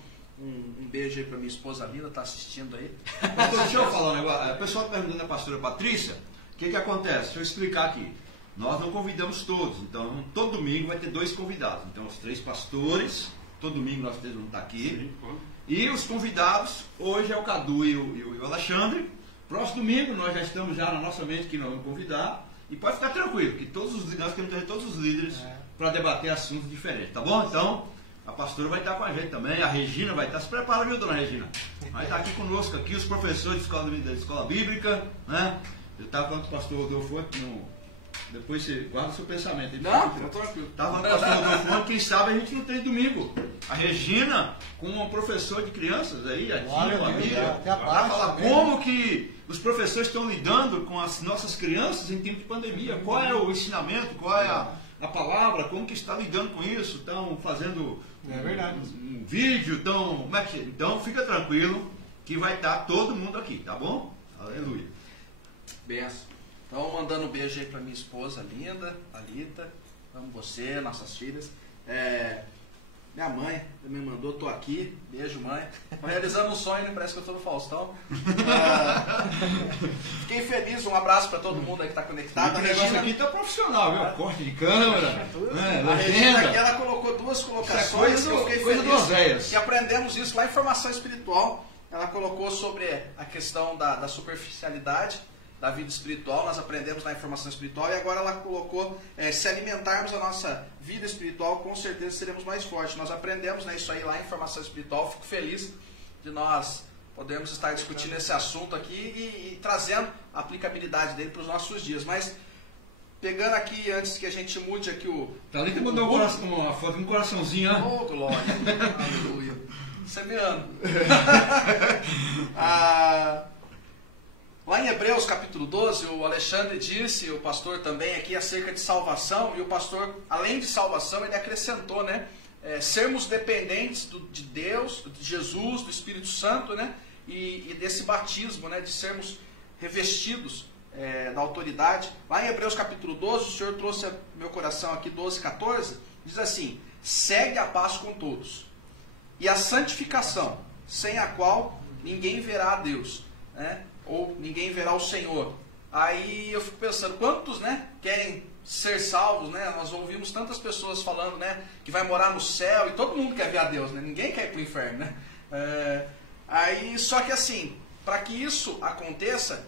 beijo aí para minha esposa Linda, está assistindo aí. Pastor, deixa eu falar um negócio. O pessoal está perguntando da pastora Patrícia, o que acontece? Deixa eu explicar aqui. Nós não convidamos todos, então todo domingo vai ter 2 convidados. Então os 3 pastores, todo domingo nós 3 vamos estar aqui. E os convidados, hoje é o Cadu e o Alexandre. Próximo domingo nós já estamos na nossa mente que nós vamos convidar. E pode ficar tranquilo, que nós queremos ter todos os líderes para debater assuntos diferentes, tá bom? Então, a pastora vai estar com a gente também, a Regina vai estar. Se prepara, viu, dona Regina? Vai estar aqui conosco, aqui, os professores da escola bíblica, né? Eu estava falando com o pastor Rodolfo aqui, depois você guarda o seu pensamento. Não, tranquilo. Estava falando com o pastor Rodolfo, quem sabe a gente não tem domingo. A Regina, com um professor de crianças aí, a Tia, a Miriam, vai falar como que os professores estão lidando com as nossas crianças em tempo de pandemia. Qual é o ensinamento, qual é a palavra, como que está lidando com isso. Estão fazendo um vídeo, então fica tranquilo que vai estar todo mundo aqui, tá bom? Aleluia. Benção. Então, mandando um beijo aí para minha esposa linda, Thalita. Amo você, nossas filhas. Minha mãe também mandou, tô aqui. Beijo, mãe. Tô realizando um sonho, né? Parece que eu tô no Faustão. Fiquei feliz, um abraço para todo mundo aí que tá conectado. O negócio aqui tá profissional, viu? Corte de câmera, a Regina aqui, ela colocou 2 colocações. Eu fiquei feliz. E aprendemos isso lá em Formação Espiritual. Ela colocou sobre a questão da superficialidade da vida espiritual, nós aprendemos na informação espiritual, e agora ela colocou, se alimentarmos a nossa vida espiritual, com certeza seremos mais fortes. Nós aprendemos, né, isso aí lá em informação espiritual. Fico feliz de nós podermos estar discutindo esse assunto aqui e trazendo a aplicabilidade dele para os nossos dias. Mas, pegando aqui, antes que a gente mude aqui o... Thalita mandou uma foto, um coraçãozinho, ó. Oh, glória! Aleluia! Semeando. Lá em Hebreus, capítulo capítulo 12, o Alexandre disse, o pastor também aqui, acerca de salvação, e o pastor, além de salvação, ele acrescentou, né? Sermos dependentes de Deus, de Jesus, do Espírito Santo, né? E desse batismo, né? De sermos revestidos da autoridade. Lá em Hebreus capítulo 12, o Senhor trouxe ao meu coração aqui, 12, 14, diz assim: segue a paz com todos, e a santificação, sem a qual ninguém verá a Deus, né? Ou ninguém verá o Senhor. Aí eu fico pensando, quantos, né, querem ser salvos, né? Nós ouvimos tantas pessoas falando, né, que vai morar no céu, e todo mundo quer ver a Deus, né? Ninguém quer ir para o inferno, né? Só que assim, para que isso aconteça,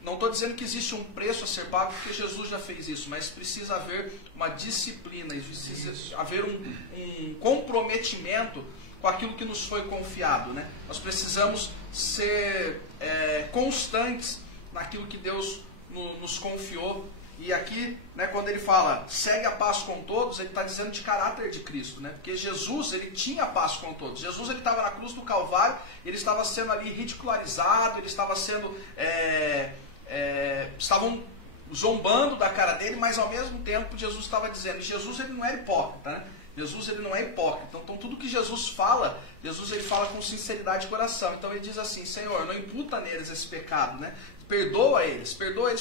não estou dizendo que existe um preço a ser pago, porque Jesus já fez isso, mas precisa haver uma disciplina, precisa haver um comprometimento com aquilo que nos foi confiado, né? Nós precisamos ser constantes naquilo que Deus nos confiou. E aqui, né, quando ele fala segue a paz com todos, ele está dizendo de caráter de Cristo, né? Porque Jesus, ele tinha paz com todos. Jesus, ele estava na cruz do Calvário, ele estava sendo ali ridicularizado, ele estava sendo estavam zombando da cara dele, mas ao mesmo tempo Jesus estava dizendo, Jesus, ele não é hipócrita, né? Jesus, ele não é hipócrita. Então tudo que Jesus fala, Jesus, ele fala com sinceridade de coração. Então ele diz assim: Senhor, não imputa neles esse pecado, né? Perdoa eles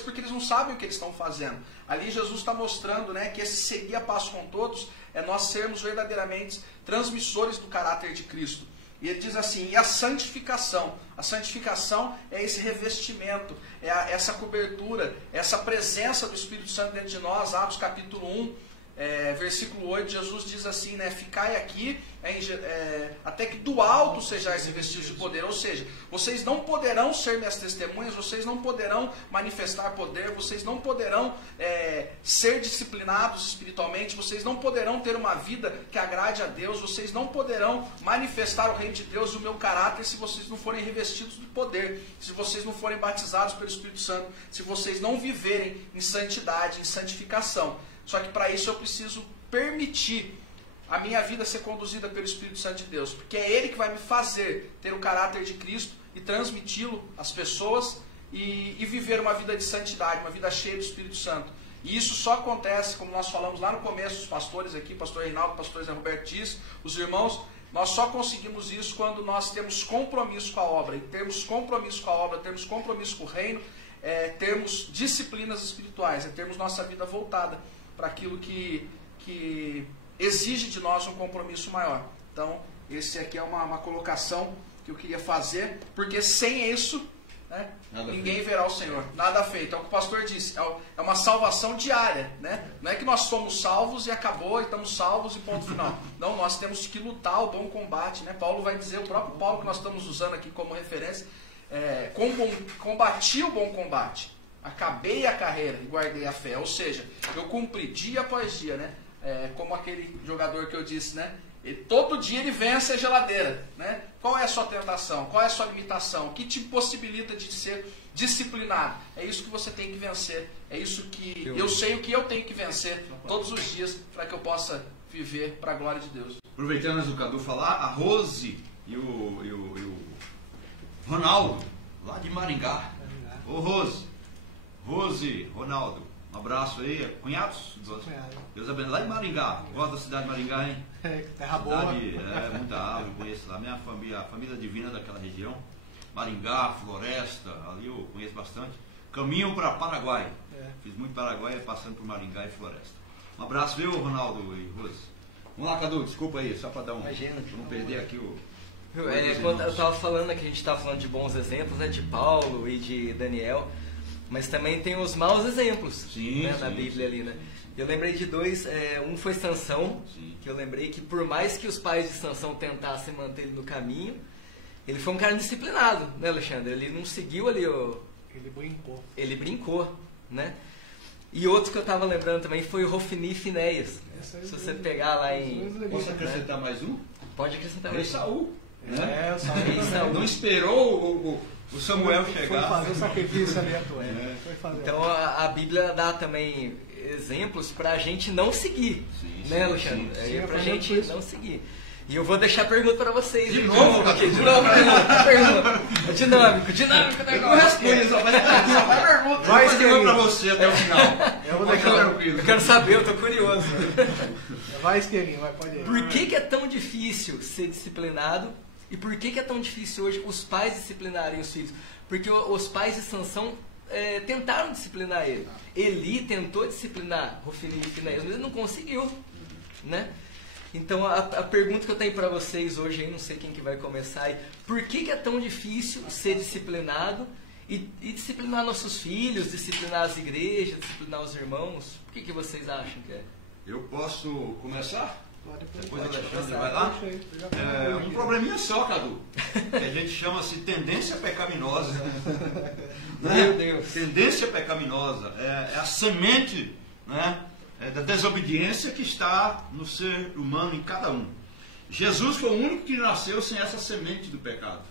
porque eles não sabem o que eles estão fazendo. Ali Jesus está mostrando, né, que esse seguir a paz com todos é nós sermos verdadeiramente transmissores do caráter de Cristo. E ele diz assim: e a santificação? A santificação é esse revestimento, é essa cobertura, essa presença do Espírito Santo dentro de nós. Atos capítulo 1, versículo 8, Jesus diz assim, né, ficai aqui até que do alto sejais revestidos de poder. Ou seja, vocês não poderão ser minhas testemunhas, vocês não poderão manifestar poder, vocês não poderão ser disciplinados espiritualmente, vocês não poderão ter uma vida que agrade a Deus, vocês não poderão manifestar o reino de Deus e o meu caráter se vocês não forem revestidos de poder, se vocês não forem batizados pelo Espírito Santo, se vocês não viverem em santidade, em santificação. Só que para isso eu preciso permitir a minha vida ser conduzida pelo Espírito Santo de Deus, porque é Ele que vai me fazer ter o caráter de Cristo e transmiti-lo às pessoas e viver uma vida de santidade, uma vida cheia do Espírito Santo. E isso só acontece, como nós falamos lá no começo, os pastores aqui, pastor Reinaldo, pastor Zé Roberto diz, os irmãos, nós só conseguimos isso quando nós temos compromisso com a obra. E termos compromisso com a obra, termos compromisso com o reino, termos disciplinas espirituais, termos nossa vida voltada para aquilo que exige de nós um compromisso maior. Então, esse aqui é uma colocação que eu queria fazer, porque sem isso, né, ninguém verá o Senhor. Nada feito. É o que o pastor disse, é uma salvação diária, né? Não é que nós somos salvos e acabou, e estamos salvos e ponto final. Não, nós temos que lutar o bom combate, né? Paulo vai dizer, o próprio Paulo que nós estamos usando aqui como referência, combati o bom combate, acabei a carreira e guardei a fé. Ou seja, eu cumpri dia após dia, né? Como aquele jogador que eu disse, né? Todo dia ele vence a geladeira, né? Qual é a sua tentação? Qual é a sua limitação? O que te possibilita de ser disciplinado? É isso que você tem que vencer. É isso que eu sei o que eu tenho que vencer todos os dias para que eu possa viver para a glória de Deus. Aproveitando antes do Cadu falar, a Rose e o Ronaldo, lá de Maringá. Ô Rose, Ronaldo, um abraço aí, cunhados? Deus abençoe. Lá de Maringá, gosto da cidade de Maringá, hein? Terra boa. Muita árvore, conheço lá. Minha família, a família divina daquela região. Maringá, Floresta, ali eu conheço bastante. Caminho para Paraguai. Fiz muito Paraguai, passando por Maringá e Floresta. Um abraço, viu, Ronaldo e Rose? Vamos lá, Cadu, desculpa aí, só para dar Imagina, não perder aqui o... Quando eu estava falando que a gente estava falando de bons exemplos, né, de Paulo e de Daniel, mas também tem os maus exemplos, né, na Bíblia ali, né? Eu lembrei de dois, um foi Sansão, que eu lembrei que por mais que os pais de Sansão tentassem manter ele no caminho, ele foi um cara disciplinado, né, Alexandre? Ele não seguiu ali o... Ele brincou, né? E outro que eu estava lembrando também foi o Hofni e Finéias. Se você pegar lá em... Posso acrescentar mais um? Pode acrescentar mais um. Saul. Né? Saul. Não esperou o Samuel chegar. Foi fazer o sacrifício ali Então a Bíblia dá também exemplos para a gente não seguir, né, Alexandre? Para a gente não seguir. E eu vou deixar a pergunta para vocês. De novo, aqui, de novo, pergunta. É dinâmico o negócio. Não responde, só vai pergunta. Vai escrever para você até o final. Eu vou deixar. Eu quero saber, eu tô curioso. Vai, Esquerinho, pode ir. Por que é tão difícil ser disciplinado? E por que é tão difícil hoje os pais disciplinarem os filhos? Porque os pais de Sansão tentaram disciplinar ele. Eli tentou disciplinar Hofni e Finéias, mas ele não conseguiu, né? Então a pergunta que eu tenho para vocês hoje, aí, não sei quem que vai começar aí, por que é tão difícil ser disciplinado e disciplinar nossos filhos, disciplinar as igrejas, disciplinar os irmãos? Por que vocês acham que é? Eu posso começar? Depois o Pode Alexandre começar. vai lá. Um probleminha só, Cadu, que a gente chama-se tendência pecaminosa. Meu Deus. Tendência pecaminosa é a semente, né, da desobediência que está no ser humano, em cada um. Jesus foi o único que nasceu sem essa semente do pecado,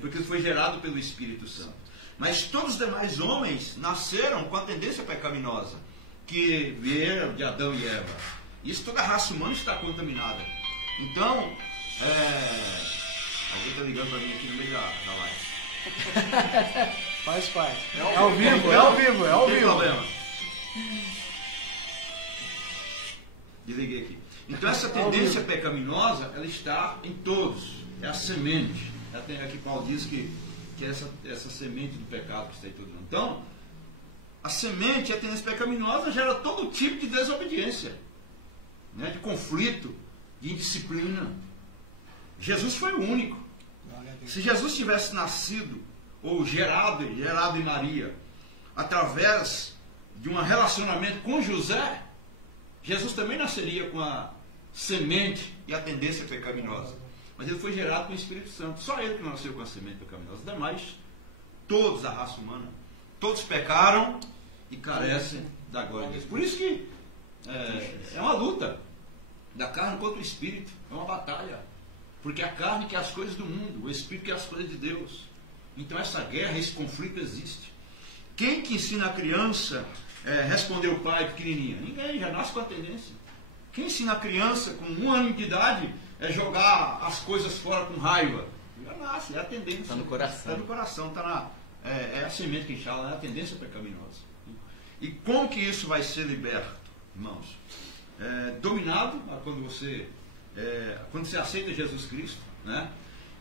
porque foi gerado pelo Espírito Santo. Mas todos os demais homens nasceram com a tendência pecaminosa, que vieram de Adão e Eva. Isso, toda a raça humana está contaminada. Então, alguém está ligando para mim aqui no meio da live. Faz parte. É ao vivo. Não tem problema. Desliguei aqui. Então, essa tendência pecaminosa, ela está em todos. É a semente. Aqui Paulo diz que é essa semente do pecado que está em todos. Então, a semente, a tendência pecaminosa, gera todo tipo de desobediência, né, de conflito, de indisciplina. Jesus foi o único. Se Jesus tivesse nascido ou gerado em Maria através de um relacionamento com José, Jesus também nasceria com a semente e a tendência pecaminosa. Mas ele foi gerado com o Espírito Santo. Só ele que nasceu com a semente pecaminosa. Os demais, todos, a raça humana, todos pecaram e carecem da glória de Deus. Por isso que é uma luta da carne contra o Espírito. É uma batalha. Porque a carne quer as coisas do mundo, o Espírito quer as coisas de Deus. Então essa guerra, esse conflito existe. Quem que ensina a criança responder o pai pequenininha? Ninguém, já nasce com a tendência. Quem ensina a criança com 1 ano de idade jogar as coisas fora com raiva? Já nasce, é a tendência. Está no coração. Está no coração, é a semente que a gente fala, é a tendência pecaminosa. E como que isso vai ser liberto, irmãos? Dominado quando você aceita Jesus Cristo, né?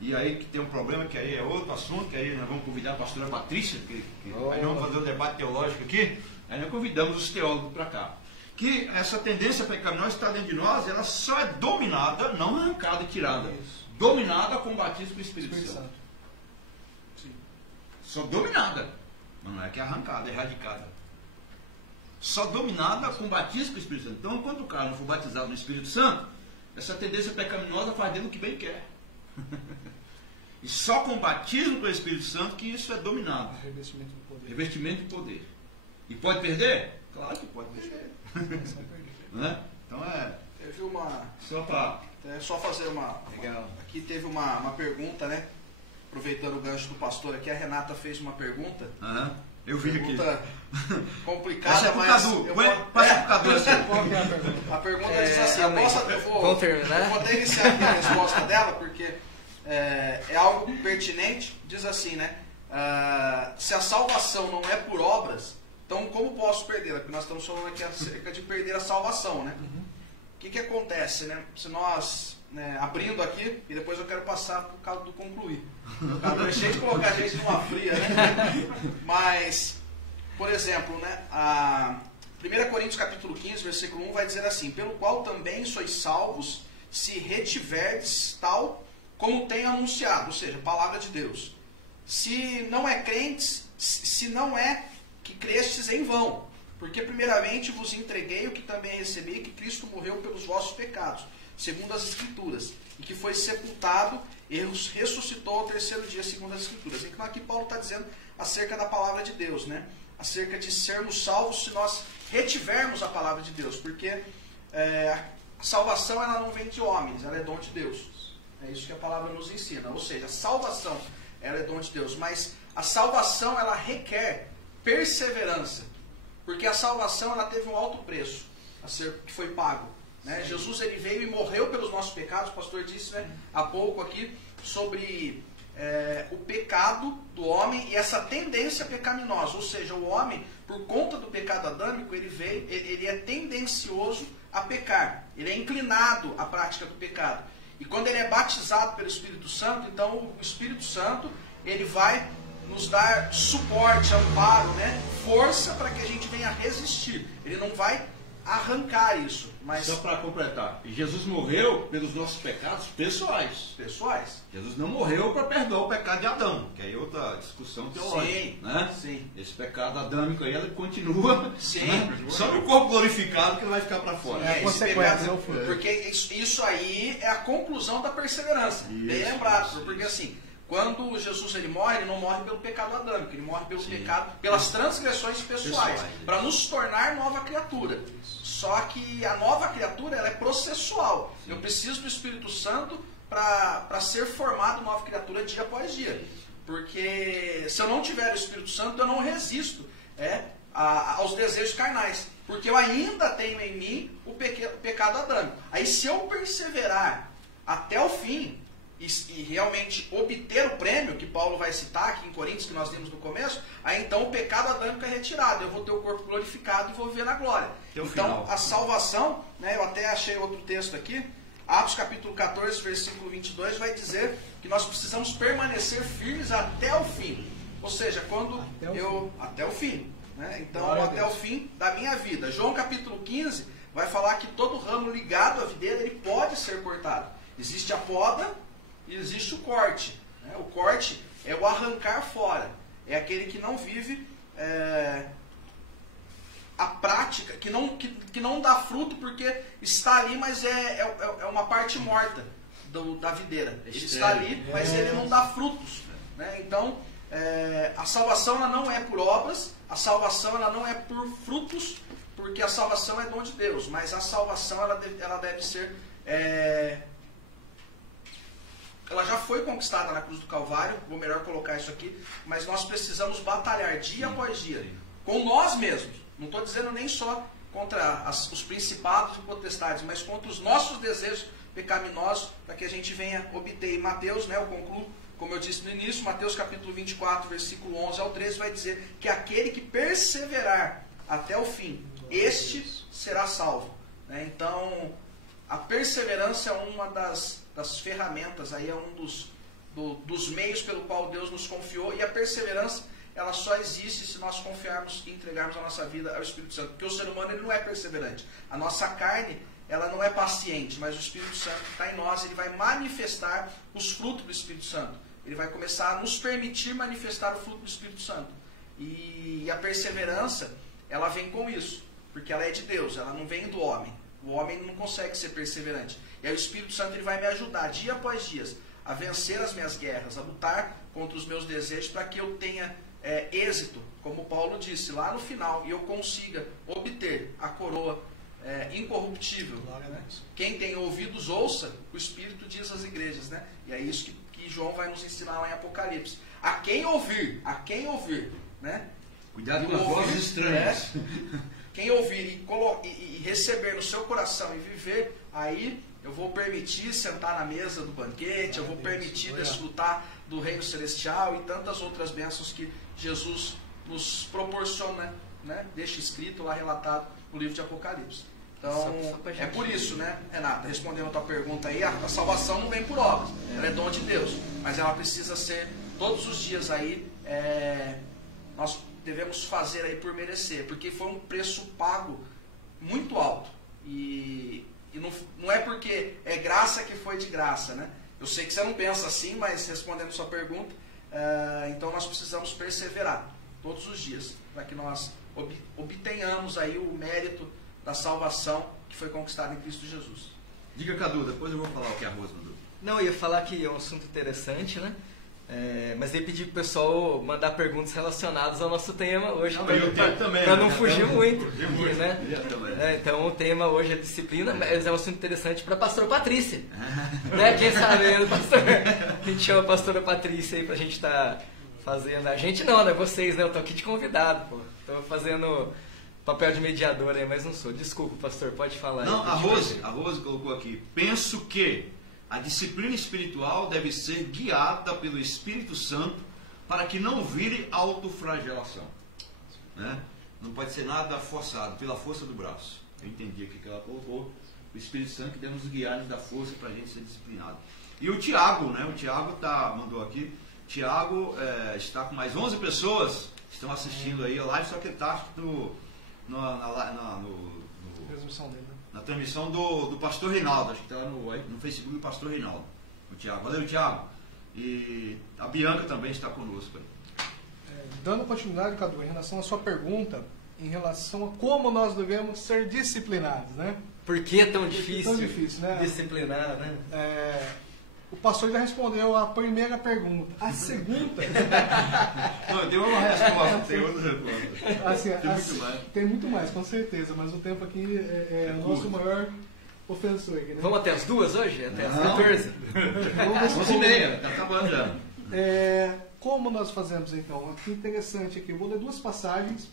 E aí que tem um problema, que aí é outro assunto, que aí nós vamos convidar a pastora Patrícia, aí nós vamos fazer um debate teológico aqui, aí nós convidamos os teólogos para cá. Que essa tendência pecaminosa está dentro de nós, ela só é dominada, não arrancada e tirada. Isso. Dominada com o batismo do Espírito Santo. Sim. Só dominada, mas não é que é arrancada, é erradicada. Só dominada com o batismo do Espírito Santo. Então, quando o cara não for batizado no Espírito Santo, essa tendência pecaminosa faz dentro do que bem quer. E só com o batismo do Espírito Santo que isso é dominado. Revestimento de poder. Revestimento de poder. E pode perder? Claro que pode perder. Né? Então Teve uma. Só fazer uma. Legal. Aqui teve uma pergunta, né? Aproveitando o gancho do pastor aqui, a Renata fez uma pergunta. Eu vi pergunta aqui. Complicada, essa é mas. Cadu. Passa pro Cadu assim. Qual que é a pergunta? A pergunta diz assim: Vamos terminar? eu vou até iniciar aqui a resposta dela, porque é algo pertinente. Diz assim, né? Se a salvação não é por obras, então como posso perdê-la? Porque nós estamos falando aqui acerca de perder a salvação, né? O que acontece, né? Se nós, abrindo aqui, e depois eu quero passar para o caso do concluir. Eu deixei de colocar a gente numa fria, né? Mas, por exemplo, né? 1 Coríntios capítulo 15, versículo 1 vai dizer assim: pelo qual também sois salvos, se retiverdes tal como tem anunciado, ou seja, palavra de Deus. Se não é crentes, se não é que crestes em vão, porque primeiramente vos entreguei o que também recebi, que Cristo morreu pelos vossos pecados, segundo as Escrituras, e que foi sepultado e ressuscitou ao 3º dia, segundo as Escrituras. Então aqui Paulo está dizendo acerca da palavra de Deus, né? Acerca de sermos salvos se nós retivermos a palavra de Deus, porque a salvação ela não vem de homens, ela é dom de Deus. É isso que a palavra nos ensina. Ou seja, a salvação ela é dom de Deus, mas a salvação ela requer perseverança, porque a salvação ela teve um alto preço que foi pago. Né? Jesus ele veio e morreu pelos nossos pecados. O pastor disse, né, há pouco aqui sobre o pecado do homem e essa tendência pecaminosa. Ou seja, o homem, por conta do pecado adâmico, ele é tendencioso a pecar. Ele é inclinado à prática do pecado. E quando ele é batizado pelo Espírito Santo, então o Espírito Santo ele vai nos dar suporte, amparo, né? Força para que a gente venha resistir. Ele não vai arrancar isso. Mas... Só para completar, Jesus morreu pelos nossos pecados pessoais. Jesus não morreu para perdoar o pecado de Adão, que aí é outra discussão teológica. Sim, né? Sim. Esse pecado adâmico aí, ele continua. Sim. Né? Só no corpo glorificado que ele vai ficar para fora. É a consequência, porque isso aí é a conclusão da perseverança. Bem lembrado, porque assim, quando Jesus ele não morre pelo pecado adâmico, ele morre pelo pecado, pelas transgressões pessoais, para nos tornar nova criatura. Só que a nova criatura ela é processual. Eu preciso do Espírito Santo para ser formado nova criatura dia após dia. Porque se eu não tiver o Espírito Santo, eu não resisto aos desejos carnais. Porque eu ainda tenho em mim o pecado adâmico. Aí se eu perseverar até o fim e realmente obter o prêmio, que Paulo vai citar aqui em Coríntios, que nós vimos no começo, aí então o pecado adâmico é retirado, eu vou ter o corpo glorificado e vou viver na glória. Então a salvação, né, eu até achei outro texto aqui, Atos capítulo 14, versículo 22, vai dizer que nós precisamos permanecer firmes até o fim. Ou seja, quando até o fim. Né? Então, até o fim da minha vida. João capítulo 15 vai falar que todo ramo ligado à videira ele pode ser cortado. Existe a poda e existe o corte. Né? O corte é o arrancar fora. É aquele que não vive a prática, que não dá fruto porque está ali, mas é uma parte morta da videira. Ele está ali, mas ele não dá frutos. Né? Então, a salvação ela não é por obras, a salvação ela não é por frutos, porque a salvação é dom de Deus, mas a salvação ela deve ser... ela já foi conquistada na cruz do Calvário, vou melhor colocar isso aqui, mas nós precisamos batalhar dia após dia, com nós mesmos. Não estou dizendo nem só contra os principados e potestades, mas contra os nossos desejos pecaminosos, para que a gente venha obter. Em Mateus, né, eu concluo, como eu disse no início, Mateus capítulo 24, versículo 11 ao 13, vai dizer que aquele que perseverar até o fim, este será salvo. Né? Então, a perseverança é uma das ferramentas, aí é um dos meios pelo qual Deus nos confiou, e a perseverança ela só existe se nós confiarmos e entregarmos a nossa vida ao Espírito Santo, porque o ser humano ele não é perseverante. A nossa carne ela não é paciente, mas o Espírito Santo que está em nós, ele vai manifestar os frutos do Espírito Santo. Ele vai começar a nos permitir manifestar o fruto do Espírito Santo. E a perseverança, ela vem com isso, porque ela é de Deus, ela não vem do homem. O homem não consegue ser perseverante. E aí o Espírito Santo ele vai me ajudar, dia após dia, a vencer as minhas guerras, a lutar contra os meus desejos, para que eu tenha êxito, como Paulo disse, lá no final, e eu consiga obter a coroa incorruptível. Né? Quem tem ouvidos, ouça, o Espírito diz às igrejas. Né? E é isso que João vai nos ensinar lá em Apocalipse. A quem ouvir, né? Cuidado com as vozes estranhas. Quem ouvir e receber no seu coração e viver, aí eu vou permitir sentar na mesa do banquete, eu vou permitir desfrutar do reino celestial e tantas outras bênçãos que Jesus nos proporciona, né? Deixa escrito lá, relatado no livro de Apocalipse. Então, é por isso, né, Renata, respondendo a tua pergunta aí, a salvação não vem por obras, ela é dom de Deus, mas ela precisa ser, todos os dias aí, nós devemos fazer aí por merecer, porque foi um preço pago muito alto, e não é porque é graça que foi de graça, né? Eu sei que você não pensa assim, mas respondendo a sua pergunta, então nós precisamos perseverar todos os dias, para que nós obtenhamos aí o mérito da salvação que foi conquistada em Cristo Jesus. Diga, Cadu, depois eu vou falar o que a Rosa mandou. Não, eu ia falar que é um assunto interessante, né? Mas eu ia pedir pro pessoal mandar perguntas relacionadas ao nosso tema hoje, para não fugir muito. Né? Então o tema hoje é disciplina, mas é um assunto interessante para a pastora Patrícia. Né? Quem sabe, a gente chama a pastora Patrícia aí para a gente estar fazendo. A gente não, né? Vocês, né? Eu tô aqui de convidado, pô. Tô fazendo papel de mediador aí, mas não sou. Desculpa, pastor, pode falar. Não, a Rose colocou aqui. Penso que a disciplina espiritual deve ser guiada pelo Espírito Santo para que não vire autoflagelação. Né? Não pode ser nada forçado, pela força do braço. Eu entendi aqui que ela colocou. O Espírito Santo que deve nos guiar, nos dar força para a gente ser disciplinado. E o Tiago, né? O Tiago mandou aqui. Tiago está com mais 11 pessoas que estão assistindo aí a live, só que está na transmissão do pastor Reinaldo. Acho que está no Facebook do pastor Reinaldo. O Tiago. Valeu, Tiago. E a Bianca também está conosco aí. Dando continuidade, Cadu, em relação à sua pergunta, em relação a como nós devemos ser disciplinados, né? Por que é tão difícil, né? Disciplinar, né? O pastor já respondeu a primeira pergunta. A segunda... Não, deu uma resposta, tem outra resposta. Assim, tem muito mais, com certeza, mas o tempo aqui é o nosso maior ofensor aqui, né? Vamos até as 2 hoje? Até as 14? Vamos 11h30, está acabando já. Como nós fazemos então? Aqui interessante aqui, eu vou ler 2 passagens.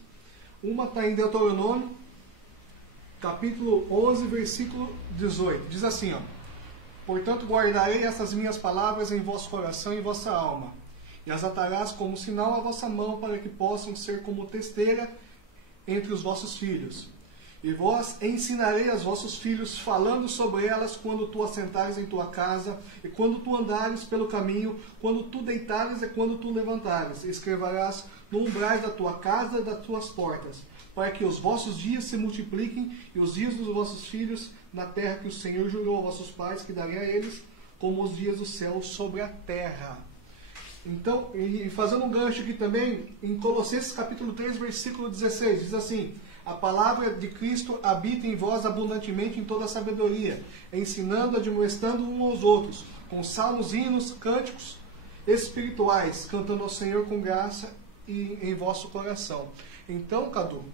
Uma está em Deuteronômio, capítulo 11, versículo 18. Diz assim, ó: portanto guardarei essas minhas palavras em vosso coração e em vossa alma, e as atarás como sinal à vossa mão, para que possam ser como testeira entre os vossos filhos. E vós ensinarei aos vossos filhos, falando sobre elas quando tu assentares em tua casa, e quando tu andares pelo caminho, quando tu deitares e quando tu levantares. Escreverás no umbrais da tua casa e das tuas portas, para que os vossos dias se multipliquem e os dias dos vossos filhos na terra que o Senhor jurou a vossos pais que daria a eles, como os dias do céu sobre a terra. Então, e fazendo um gancho aqui também, em Colossenses capítulo 3, versículo 16, diz assim: a palavra de Cristo habita em vós abundantemente em toda a sabedoria, ensinando, admoestando uns aos outros, com salmos, hinos, cânticos espirituais, cantando ao Senhor com graça e em vosso coração. Então, Cadu,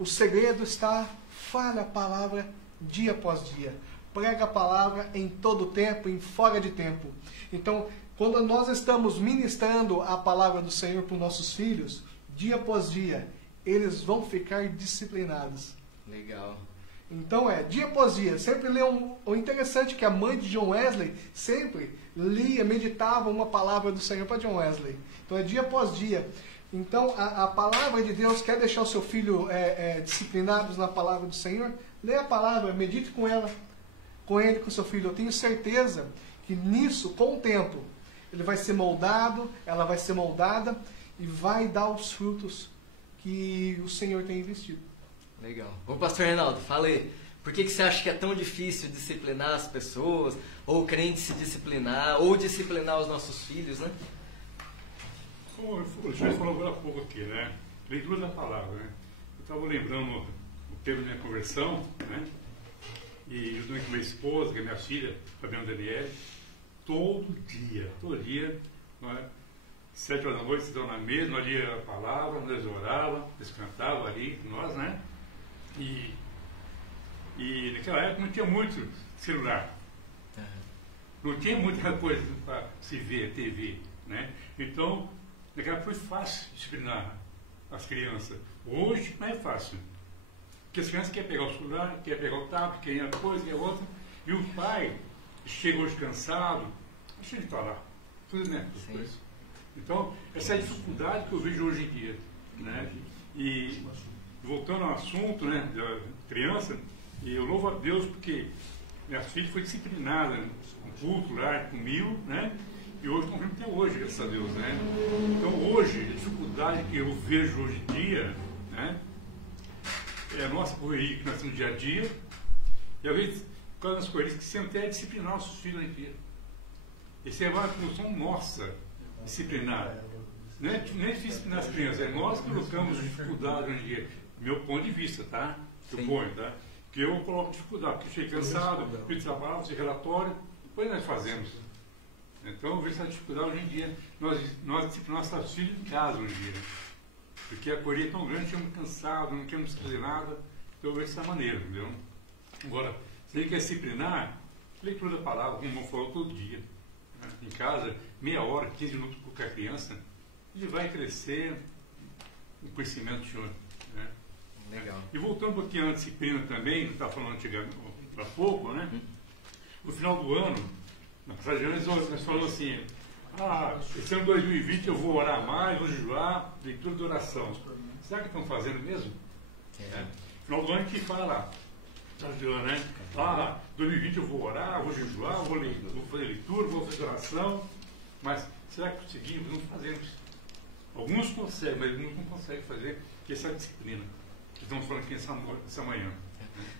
o segredo está: fale a palavra dia após dia. Prega a palavra em todo tempo, em fora de tempo. Então, quando nós estamos ministrando a palavra do Senhor para os nossos filhos, dia após dia, eles vão ficar disciplinados. Legal. Então dia após dia. Sempre lê o interessante é que a mãe de John Wesley sempre lia, meditava uma palavra do Senhor para John Wesley. Então é dia após dia. Então a palavra de Deus, quer deixar o seu filho disciplinados na palavra do Senhor? Lê a palavra, medite com ela, com ele, com o seu filho. Eu tenho certeza que nisso, com o tempo, ele vai ser moldado, ela vai ser moldada e vai dar os frutos que o Senhor tem investido. Legal. Ô pastor Reinaldo, fala aí. Por que você acha que é tão difícil disciplinar as pessoas, ou crentes se disciplinar, ou disciplinar os nossos filhos, né? Como o senhor falou agora há pouco aqui, né? Leitura da palavra, né? Eu estava lembrando o tempo da minha conversão, né? E juntamente com minha esposa, que é minha filha, Fabiana Daniele, todo dia, né? 7 horas da noite, estão na mesa, nós lia a palavra, nós orávamos, eles cantavam ali, nós, né? E naquela época não tinha muito celular. Não tinha muita coisa para se ver, TV, né? Então, naquela época foi fácil disciplinar as crianças. Hoje não é fácil. Porque as crianças querem pegar o celular, querem pegar o tablet, querem uma coisa, querem outra. E o pai chega hoje cansado, deixa ele falar. Tudo, né? Então, essa é a dificuldade que eu vejo hoje em dia, né? E voltando ao assunto, né, da criança, e eu louvo a Deus porque minha filha foi disciplinada no culto lá comigo, né? E hoje estão vendo até hoje, graças a Deus, né? Então hoje, a dificuldade que eu vejo hoje em dia, né, é a nossa correria que nós temos no dia a dia, e às vezes, por causa das correrias, que sempre até disciplinar nossos filhos aqui. Essa é uma função nossa, disciplinar. Não é difícil disciplinar as crianças, é nós que colocamos dificuldade hoje em dia. Meu ponto de vista, tá? Que eu ponho, tá? Que eu coloco dificuldade, porque cheguei cansado, fiz trabalho, fiz relatório, depois nós fazemos. Então eu vejo essa dificuldade hoje em dia. Nós disciplinamos nossos filhos em casa hoje em dia. Porque a correria é tão grande, estamos cansados, não queremos fazer nada. Então eu vejo dessa maneira, entendeu? Agora, se ele quer disciplinar, leitura da palavra, como o irmão falou, todo dia. Né? Em casa, meia hora, 15 minutos com qualquer criança, ele vai crescer no conhecimento do Senhor. Né? Legal. E voltando um pouquinho à disciplina também, eu estava falando há pouco, né? No final do ano, na passagem de ano, nós falamos assim, esse ano 2020 eu vou orar mais, vou jejuar, leitura de oração. Será que estão fazendo mesmo? No final do ano a gente fala lá, né? 2020 eu vou orar, vou jejuar, vou fazer leitura, vou fazer oração, mas será que conseguimos? Não fazemos. Alguns conseguem, mas alguns não conseguem fazer, porque essa é a disciplina que estamos falando aqui essa manhã.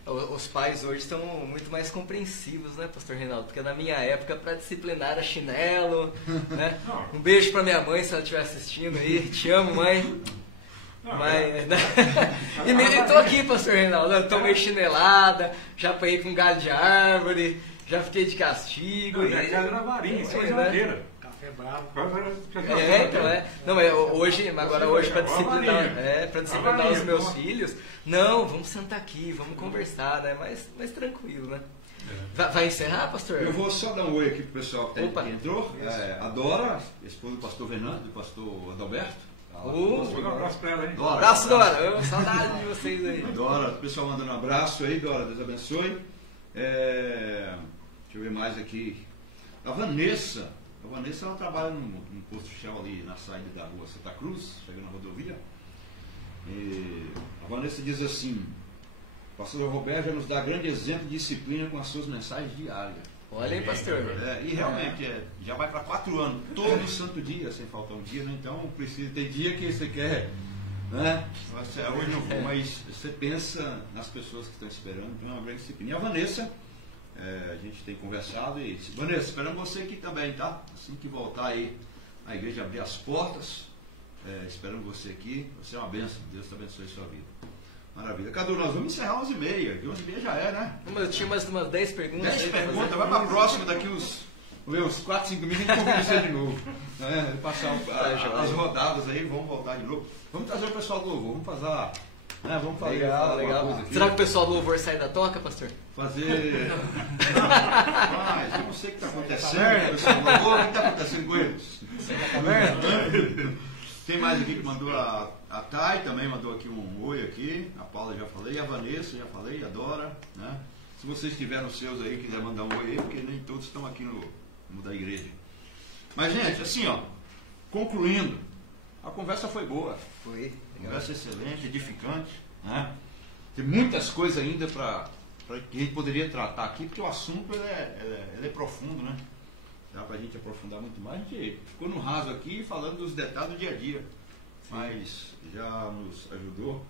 Os pais hoje estão muito mais compreensivos, né, pastor Reinaldo? Porque na minha época, para disciplinar era chinelo, né? Um beijo para minha mãe, se ela estiver assistindo aí. Te amo, mãe. E tô aqui, pastor Reinaldo. Eu tomei chinelada, já apanhei com galho de árvore, já fiquei de castigo. Já era na varinha, isso é geladeira. Café bravo. Não, mas hoje para disciplinar os meus filhos, não, vamos sentar aqui, vamos conversar, né? Mais tranquilo, né? Vai encerrar, pastor? Eu vou só dar um oi aqui pro pessoal que entrou. A Dora, esposa do pastor Fernando, do pastor Adalberto. Um abraço para ela, hein? Dora, abraço, Dora. Saudade de vocês aí. Dora, o pessoal mandando um abraço aí, Dora, Deus abençoe. Deixa eu ver mais aqui. A Vanessa, ela trabalha num posto de Shell ali na saída da rua Santa Cruz, chegando na rodovia. E a Vanessa diz assim: o pastor Roberto já nos dá grande exemplo de disciplina com as suas mensagens diárias. Olha aí, pastor. E realmente, já vai para 4 anos, todo santo dia, sem faltar um dia, né? Então precisa ter dia que você quer, né? Hoje não vou, mas você pensa nas pessoas que estão esperando, então é uma grande disciplina. E a Vanessa, a gente tem conversado e disse: Vanessa, esperamos você aqui também, tá? Assim que voltar aí a igreja abrir as portas, esperando você aqui. Você é uma bênção, Deus te abençoe a sua vida. Maravilha. Cadu, nós vamos encerrar 11h30, que 11h30 já é, né? Mas eu tinha umas 10 perguntas. 10 perguntas, vai para a próxima daqui uns 4, 5 minutos a gente convida você de novo. Passar as rodadas aí, vamos voltar de novo. Vamos trazer o pessoal do louvor, vamos fazer. Vamos fazer legal. Será que o pessoal do louvor sai da toca, pastor? Fazer. Mas eu não sei o que está acontecendo, pessoal do louvor, o que está acontecendo com eles? Tem mais aqui que mandou a Thay, também mandou aqui um oi aqui. A Paula já falei, a Vanessa já falei, a Dora, né? Se vocês tiverem os seus aí, quiser mandar um oi aí, porque nem todos estão aqui no da igreja. Mas, gente, assim, concluindo, a conversa foi boa. Foi. Conversa excelente, edificante, né? Tem muitas coisas ainda que a gente poderia tratar aqui, porque o assunto ele é profundo, né? Dá para a gente aprofundar muito mais. A gente ficou no raso aqui falando dos detalhes do dia a dia, mas já nos ajudou.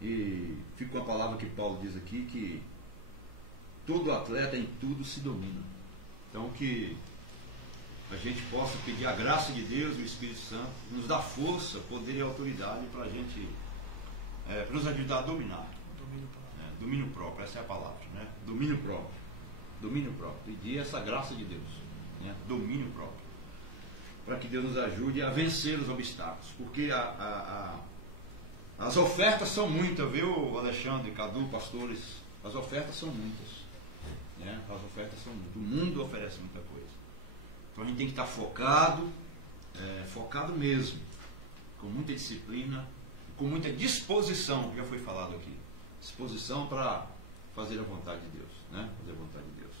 E fica com a palavra que Paulo diz aqui, que todo atleta em tudo se domina. Então que a gente possa pedir a graça de Deus, do Espírito Santo, nos dar força, poder e autoridade para a gente, para nos ajudar a dominar. Domínio próprio, essa é a palavra, né? Domínio próprio. Domínio próprio. Pedir essa graça de Deus, né? Domínio próprio. Para que Deus nos ajude a vencer os obstáculos. Porque as ofertas são muitas, viu, Alexandre, Cadu, pastores? As ofertas são muitas, né? As ofertas são muitas. O mundo oferece muita coisa. Então a gente tem que estar focado, focado mesmo, com muita disciplina, com muita disposição, já foi falado aqui. Disposição para fazer a vontade de Deus, né? Fazer a vontade de Deus.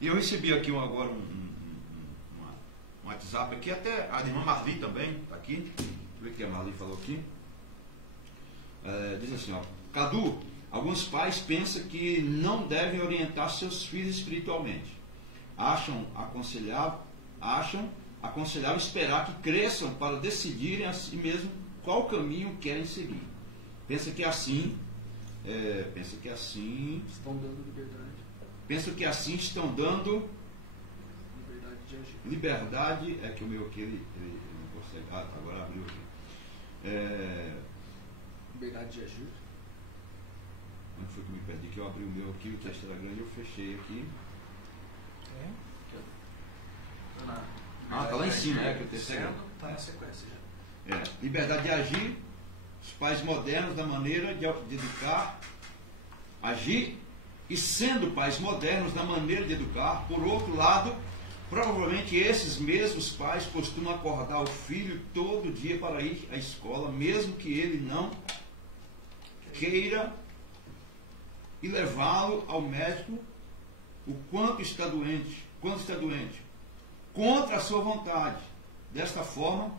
E eu recebi aqui agora um WhatsApp aqui, até a irmã Marli também está aqui. Deixa eu ver o que a Marli falou aqui. Diz assim, Cadu, alguns pais pensam que não devem orientar seus filhos espiritualmente. Acham aconselhável esperar que cresçam para decidirem a si mesmo qual caminho querem seguir. Pensa que assim estão dando liberdade. Penso que assim estão dando Liberdade de agir. liberdade. É que o meu aqui ele não consegue. Agora abriu aqui. Liberdade de agir. Onde foi que eu me perdi? Que eu abri o meu aqui, o texto era grande, eu fechei aqui. Tá lá em cima, que o texto é grande. Está na sequência já. Liberdade de agir. Os pais modernos da maneira de educar, agir, e sendo pais modernos da maneira de educar. Por outro lado, provavelmente esses mesmos pais costumam acordar o filho todo dia para ir à escola, mesmo que ele não queira e levá-lo ao médico o quanto está doente, contra a sua vontade. Desta forma,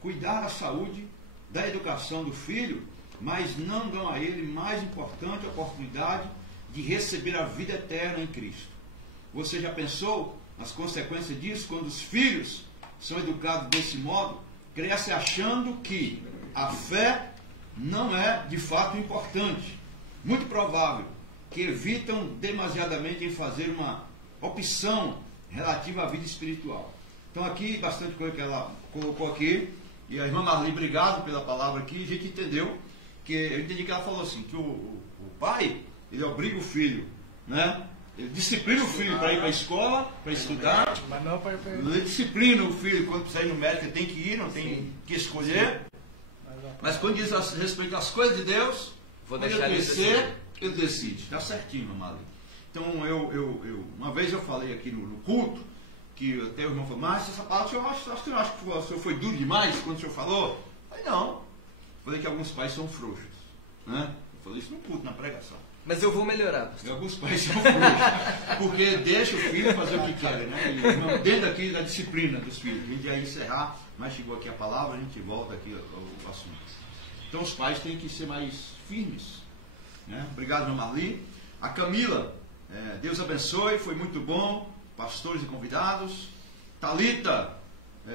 cuidar da saúde, da educação do filho, mas não dão a ele mais importante oportunidade de receber a vida eterna em Cristo. Você já pensou nas consequências disso quando os filhos são educados desse modo? Cresce achando que a fé não é de fato importante. Muito provável que evitam demasiadamente em fazer uma opção relativa à vida espiritual. Então aqui, bastante coisa que ela colocou aqui. E a irmã Marli, obrigado pela palavra aqui. A gente entendeu, eu entendi que ela falou assim, que o pai, ele obriga o filho, né? Ele disciplina o filho para ir para a escola, para estudar. Mas não para... Ele disciplina o filho quando precisa ir no médico, ele tem que ir, não tem que escolher. Mas quando diz a respeito das coisas de Deus, quando ele crescer, ele decide. Está certinho, mamãe. Então, uma vez eu falei aqui no culto, que até o irmão falou, mas essa palavra, acho que o senhor foi duro demais quando o senhor falou. Eu falei, não. Falei que alguns pais são frouxos. Né? Eu falei isso no culto, na pregação. Mas eu vou melhorar. E alguns pais são frouxos, porque deixa o filho fazer o que quer, né? E dentro aqui da disciplina dos filhos. A gente ia encerrar, mas chegou aqui a palavra, a gente volta aqui ao assunto. Então os pais têm que ser mais firmes. Né? Obrigado, meu Marli. A Camila, Deus abençoe, foi muito bom. Pastores e convidados. Thalita,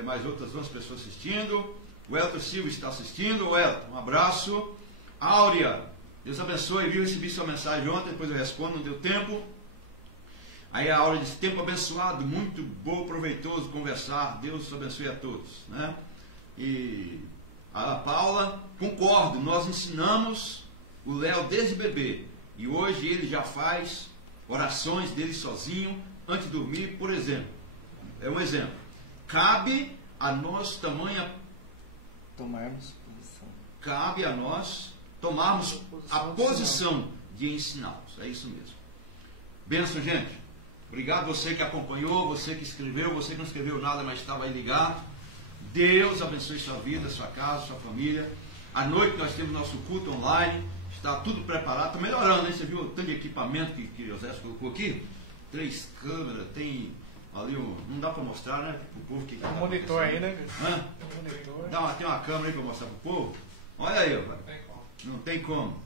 mais outras 2 pessoas assistindo. O Elton Silva está assistindo. O Elton, um abraço. Áurea, Deus abençoe, viu? Recebi sua mensagem ontem, depois eu respondo, não deu tempo. Aí a Áurea disse, tempo abençoado, muito bom, proveitoso conversar. Deus abençoe a todos. Né? E a Paula, concordo, nós ensinamos o Léo desde bebê. E hoje ele já faz orações dele sozinho, antes de dormir, por exemplo. É um exemplo. Cabe a nós tomarmos posição. Cabe a nós tomarmos a posição de ensiná-los. É isso mesmo. Benção, gente. Obrigado você que acompanhou, você que escreveu, você que não escreveu nada, mas estava aí ligado. Deus abençoe sua vida, sua casa, sua família. À noite nós temos nosso culto online. Está tudo preparado. Está melhorando, hein? Você viu o tanto de equipamento que o José colocou aqui? 3 câmeras, tem ali não dá para mostrar, né? Para o povo que tá. Um monitor aí, né? Hã? Um monitor. Tem uma câmera aí para mostrar para o povo. Olha aí, ó. Não tem como.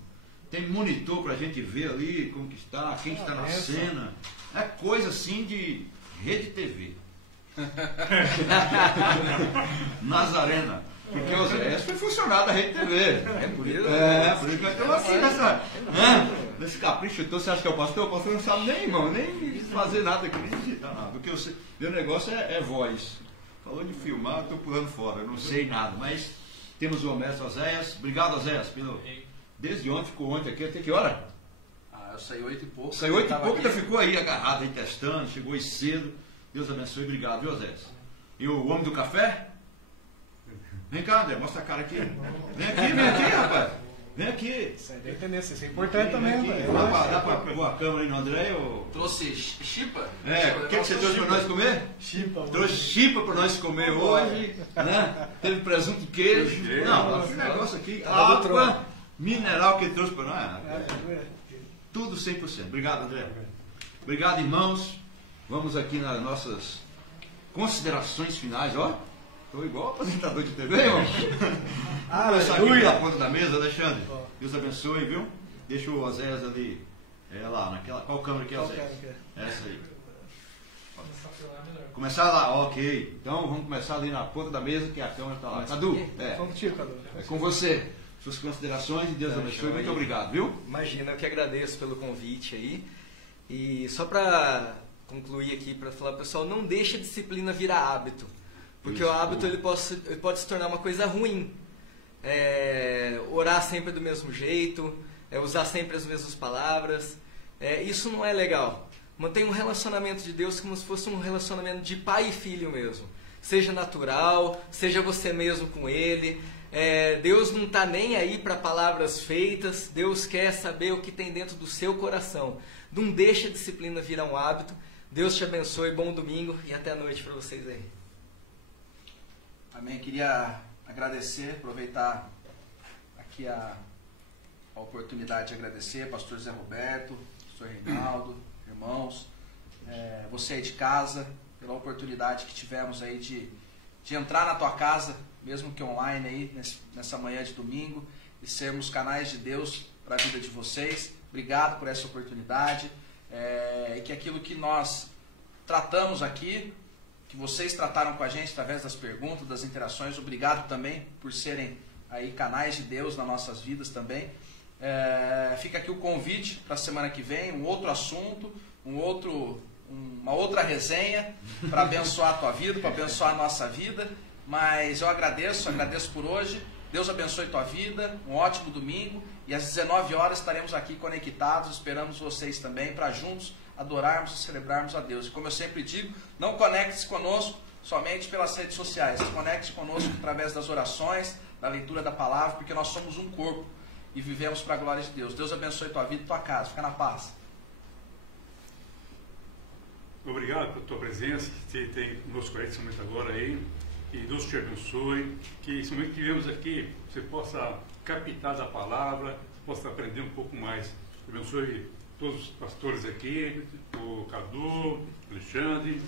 Tem monitor para a gente ver ali como que está, quem está na cena. É coisa assim de rede TV. Nazarena. Porque o Zé foi funcionário da Rede TV. É por isso? Por isso que nós estamos aqui nesse capricho. Então você acha que é o pastor? O pastor não sabe nem, irmão, nem fazer nada aqui, nem digitar nada. Porque meu negócio é voz. Falou de filmar, eu estou pulando fora, eu não sei nada. Mas temos o mestre Oséias. Obrigado, Oséias, desde ontem, ficou ontem aqui. Até que hora? Eu saí 8 e pouco. Saiu 8 e pouco, ainda ficou aí agarrado, aí testando, chegou aí cedo. Deus abençoe, obrigado, viu, Oséias? E o homem do café? Vem cá, André, mostra a cara aqui. Vem aqui, rapaz. Vem aqui. Isso aí deve ter nesse, isso é importante também, velho. Dá pra pôr a câmera aí no André? Ou... Trouxe chipa? O que você trouxe para nós comer? Chipa. Trouxe chipa para nós comer hoje. Né? Teve presunto e queijo. Não, esse negócio aqui. Água mineral que ele trouxe para nós. Tudo 100%. Obrigado, André. Obrigado, irmãos. Vamos aqui nas nossas considerações finais, ó. Estou igual apresentador de TV, irmão. Aleluia! Na ponta da mesa, Alexandre. Deus abençoe, viu? Deixa o Oséias ali. Lá, naquela. Qual câmera que é, Oséias? Essa aí. Começar lá, ok. Então vamos começar ali na ponta da mesa, que a câmera está lá. Cadu, é com você. Suas considerações e Deus abençoe. Muito obrigado, viu? Imagina, eu que agradeço pelo convite aí. E só para concluir aqui, para falar, pessoal, não deixa a disciplina virar hábito. Porque o hábito ele pode se tornar uma coisa ruim. Orar sempre do mesmo jeito, usar sempre as mesmas palavras. Isso não é legal. Mantenha um relacionamento de Deus como se fosse um relacionamento de pai e filho mesmo. Seja natural, seja você mesmo com Ele. Deus não está nem aí para palavras feitas. Deus quer saber o que tem dentro do seu coração. Não deixa a disciplina virar um hábito. Deus te abençoe, bom domingo e até a noite para vocês aí. Amém. Queria agradecer, aproveitar aqui a oportunidade de agradecer, pastor Zé Roberto, pastor Reinaldo, irmãos, você aí de casa, pela oportunidade que tivemos aí de entrar na tua casa, mesmo que online aí, nessa manhã de domingo, e sermos canais de Deus para a vida de vocês. Obrigado por essa oportunidade, e que aquilo que nós tratamos aqui, que vocês trataram com a gente através das perguntas, das interações, obrigado também por serem aí canais de Deus nas nossas vidas também. Fica aqui o convite para a semana que vem, um outro assunto, uma outra resenha para abençoar a tua vida, para abençoar a nossa vida. Mas eu agradeço por hoje. Deus abençoe tua vida, um ótimo domingo, e às 19 horas estaremos aqui conectados, esperamos vocês também para juntos adorarmos e celebrarmos a Deus. E como eu sempre digo, não conecte-se conosco somente pelas redes sociais, conecte-se conosco através das orações, da leitura da palavra, porque nós somos um corpo e vivemos para a glória de Deus. Deus abençoe tua vida e tua casa. Fica na paz. Obrigado pela tua presença, que tem conosco aí, nesse momento agora aí. Que Deus te abençoe, que esse momento que vivemos aqui, você possa captar da palavra, possa aprender um pouco mais. Te abençoe todos os pastores aqui, o Cadu, o Alexandre,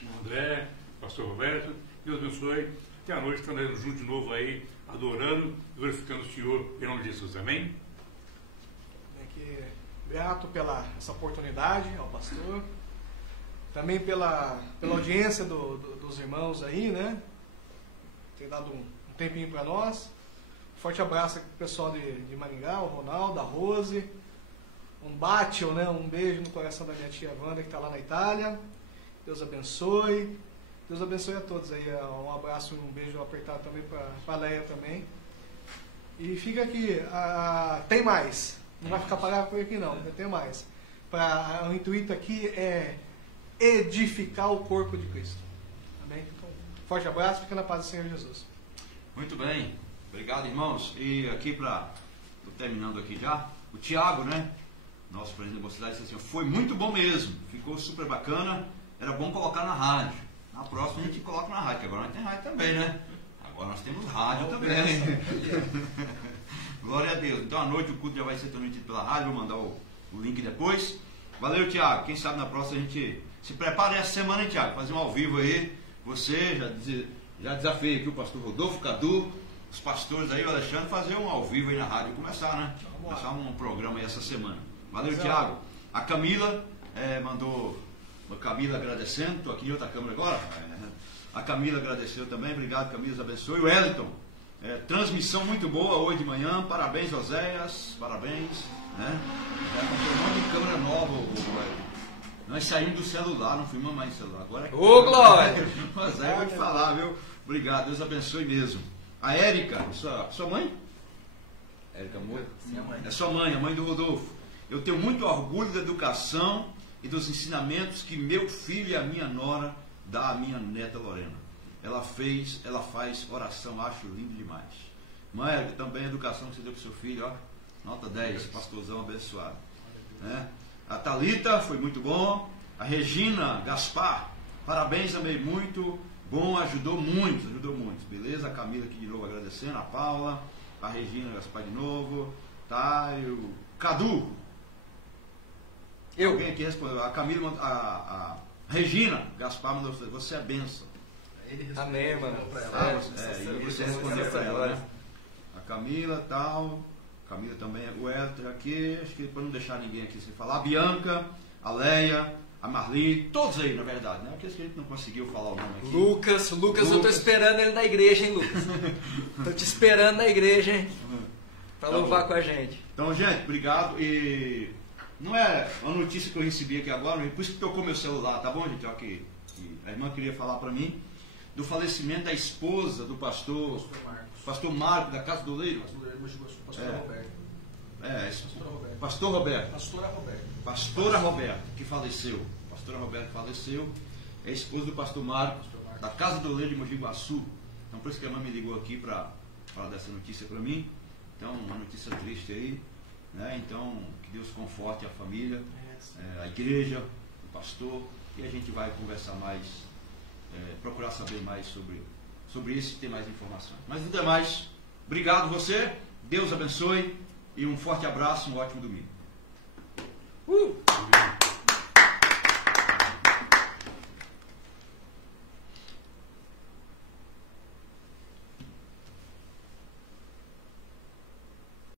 o André, o pastor Roberto. Deus abençoe. Até a noite estaremos juntos de novo aí, adorando, glorificando o Senhor em nome de Jesus. Amém? Grato pela essa oportunidade ao pastor, também pela audiência dos irmãos aí, né? Tem dado um tempinho para nós. Forte abraço aqui pro pessoal de Maringá, o Ronaldo, a Rose, um bátio, né? Um beijo no coração da minha tia Wanda que está lá na Itália. Deus abençoe. Deus abençoe a todos aí. Um abraço e um beijo apertado também para a Leia também. E fica aqui, tem mais. Não vai ficar parado por aqui não, tem mais. O intuito aqui é edificar o corpo de Cristo. Amém? Então, forte abraço, fica na paz do Senhor Jesus. Muito bem, obrigado, irmãos. E aqui estou terminando aqui já, o Tiago, né, nosso presidente da mocidade, disse assim: foi muito bom mesmo, ficou super bacana, era bom colocar na rádio. Na próxima a gente coloca na rádio, que agora nós temos rádio também, né? Agora nós temos rádio também. Glória a Deus. Então à noite o culto já vai ser transmitido pela rádio, vou mandar o link depois. Valeu, Tiago. Quem sabe na próxima a gente se prepare essa semana, hein, Tiago? Fazer um ao vivo aí. Você já desafiei aqui o pastor Rodolfo, Cadu, os pastores aí, o Alexandre, fazer um ao vivo aí na rádio. Começar, né? Começar um programa aí essa semana. Valeu, Tiago. A Camila mandou. A Camila agradecendo. Estou aqui em outra câmera agora. A Camila agradeceu também. Obrigado, Camila. Deus abençoe. O Wellington. Transmissão muito boa hoje de manhã. Parabéns, Oséias. Parabéns. Né? Já comprei um monte de câmera nova. Nós saímos do celular, não filmamos mais no celular. Agora é. Ô, Glória! Mas aí eu vou te falar, viu? Obrigado, Deus abençoe mesmo. A Érica, sua mãe? Érica Moura? Minha mãe. É sua mãe, a mãe do Rodolfo. Eu tenho muito orgulho da educação e dos ensinamentos que meu filho e a minha nora dá à minha neta Lorena. Ela faz oração, acho lindo demais. Mãe, Érica, também a educação que você deu para o seu filho, ó. Nota 10, pastorzão abençoado. Né? A Thalita, foi muito bom. A Regina Gaspar, parabéns, amei muito. Bom, ajudou muito. Beleza? A Camila aqui de novo agradecendo. A Paula, a Regina Gaspar de novo. Tá, o Cadu. Alguém aqui respondeu. A Camila, a Regina Gaspar mandou você é benção. Amém, mano. E você respondeu para ela, né? A Camila, tal. Camila também, o Elton aqui, acho que para não deixar ninguém aqui sem falar, a Bianca, a Leia, a Marli, todos aí na verdade, né? Aqueles que a gente não conseguiu falar o nome aqui. Lucas, eu tô esperando ele na igreja, hein, Lucas? Tô te esperando na igreja, hein? Para louvar com a gente. Então, gente, obrigado. E não é uma notícia que eu recebi aqui agora, por isso que tocou meu celular, tá bom, gente? Ó, que a irmã queria falar para mim do falecimento da esposa do pastor Marcos, da Casa do Leiro. Pastora Roberta, que faleceu. Pastora Roberta faleceu. É a esposa do pastor Marcos, da Casa do Leiro de Mogi Guaçu. Então, por isso que a irmã me ligou aqui para falar dessa notícia para mim. Então, uma notícia triste aí. Né? Então, que Deus conforte a família, a igreja, o pastor. E a gente vai conversar mais, procurar saber mais sobre isso e ter mais informações. Mas, no demais, obrigado você. Deus abençoe. e um forte abraço, um ótimo domingo.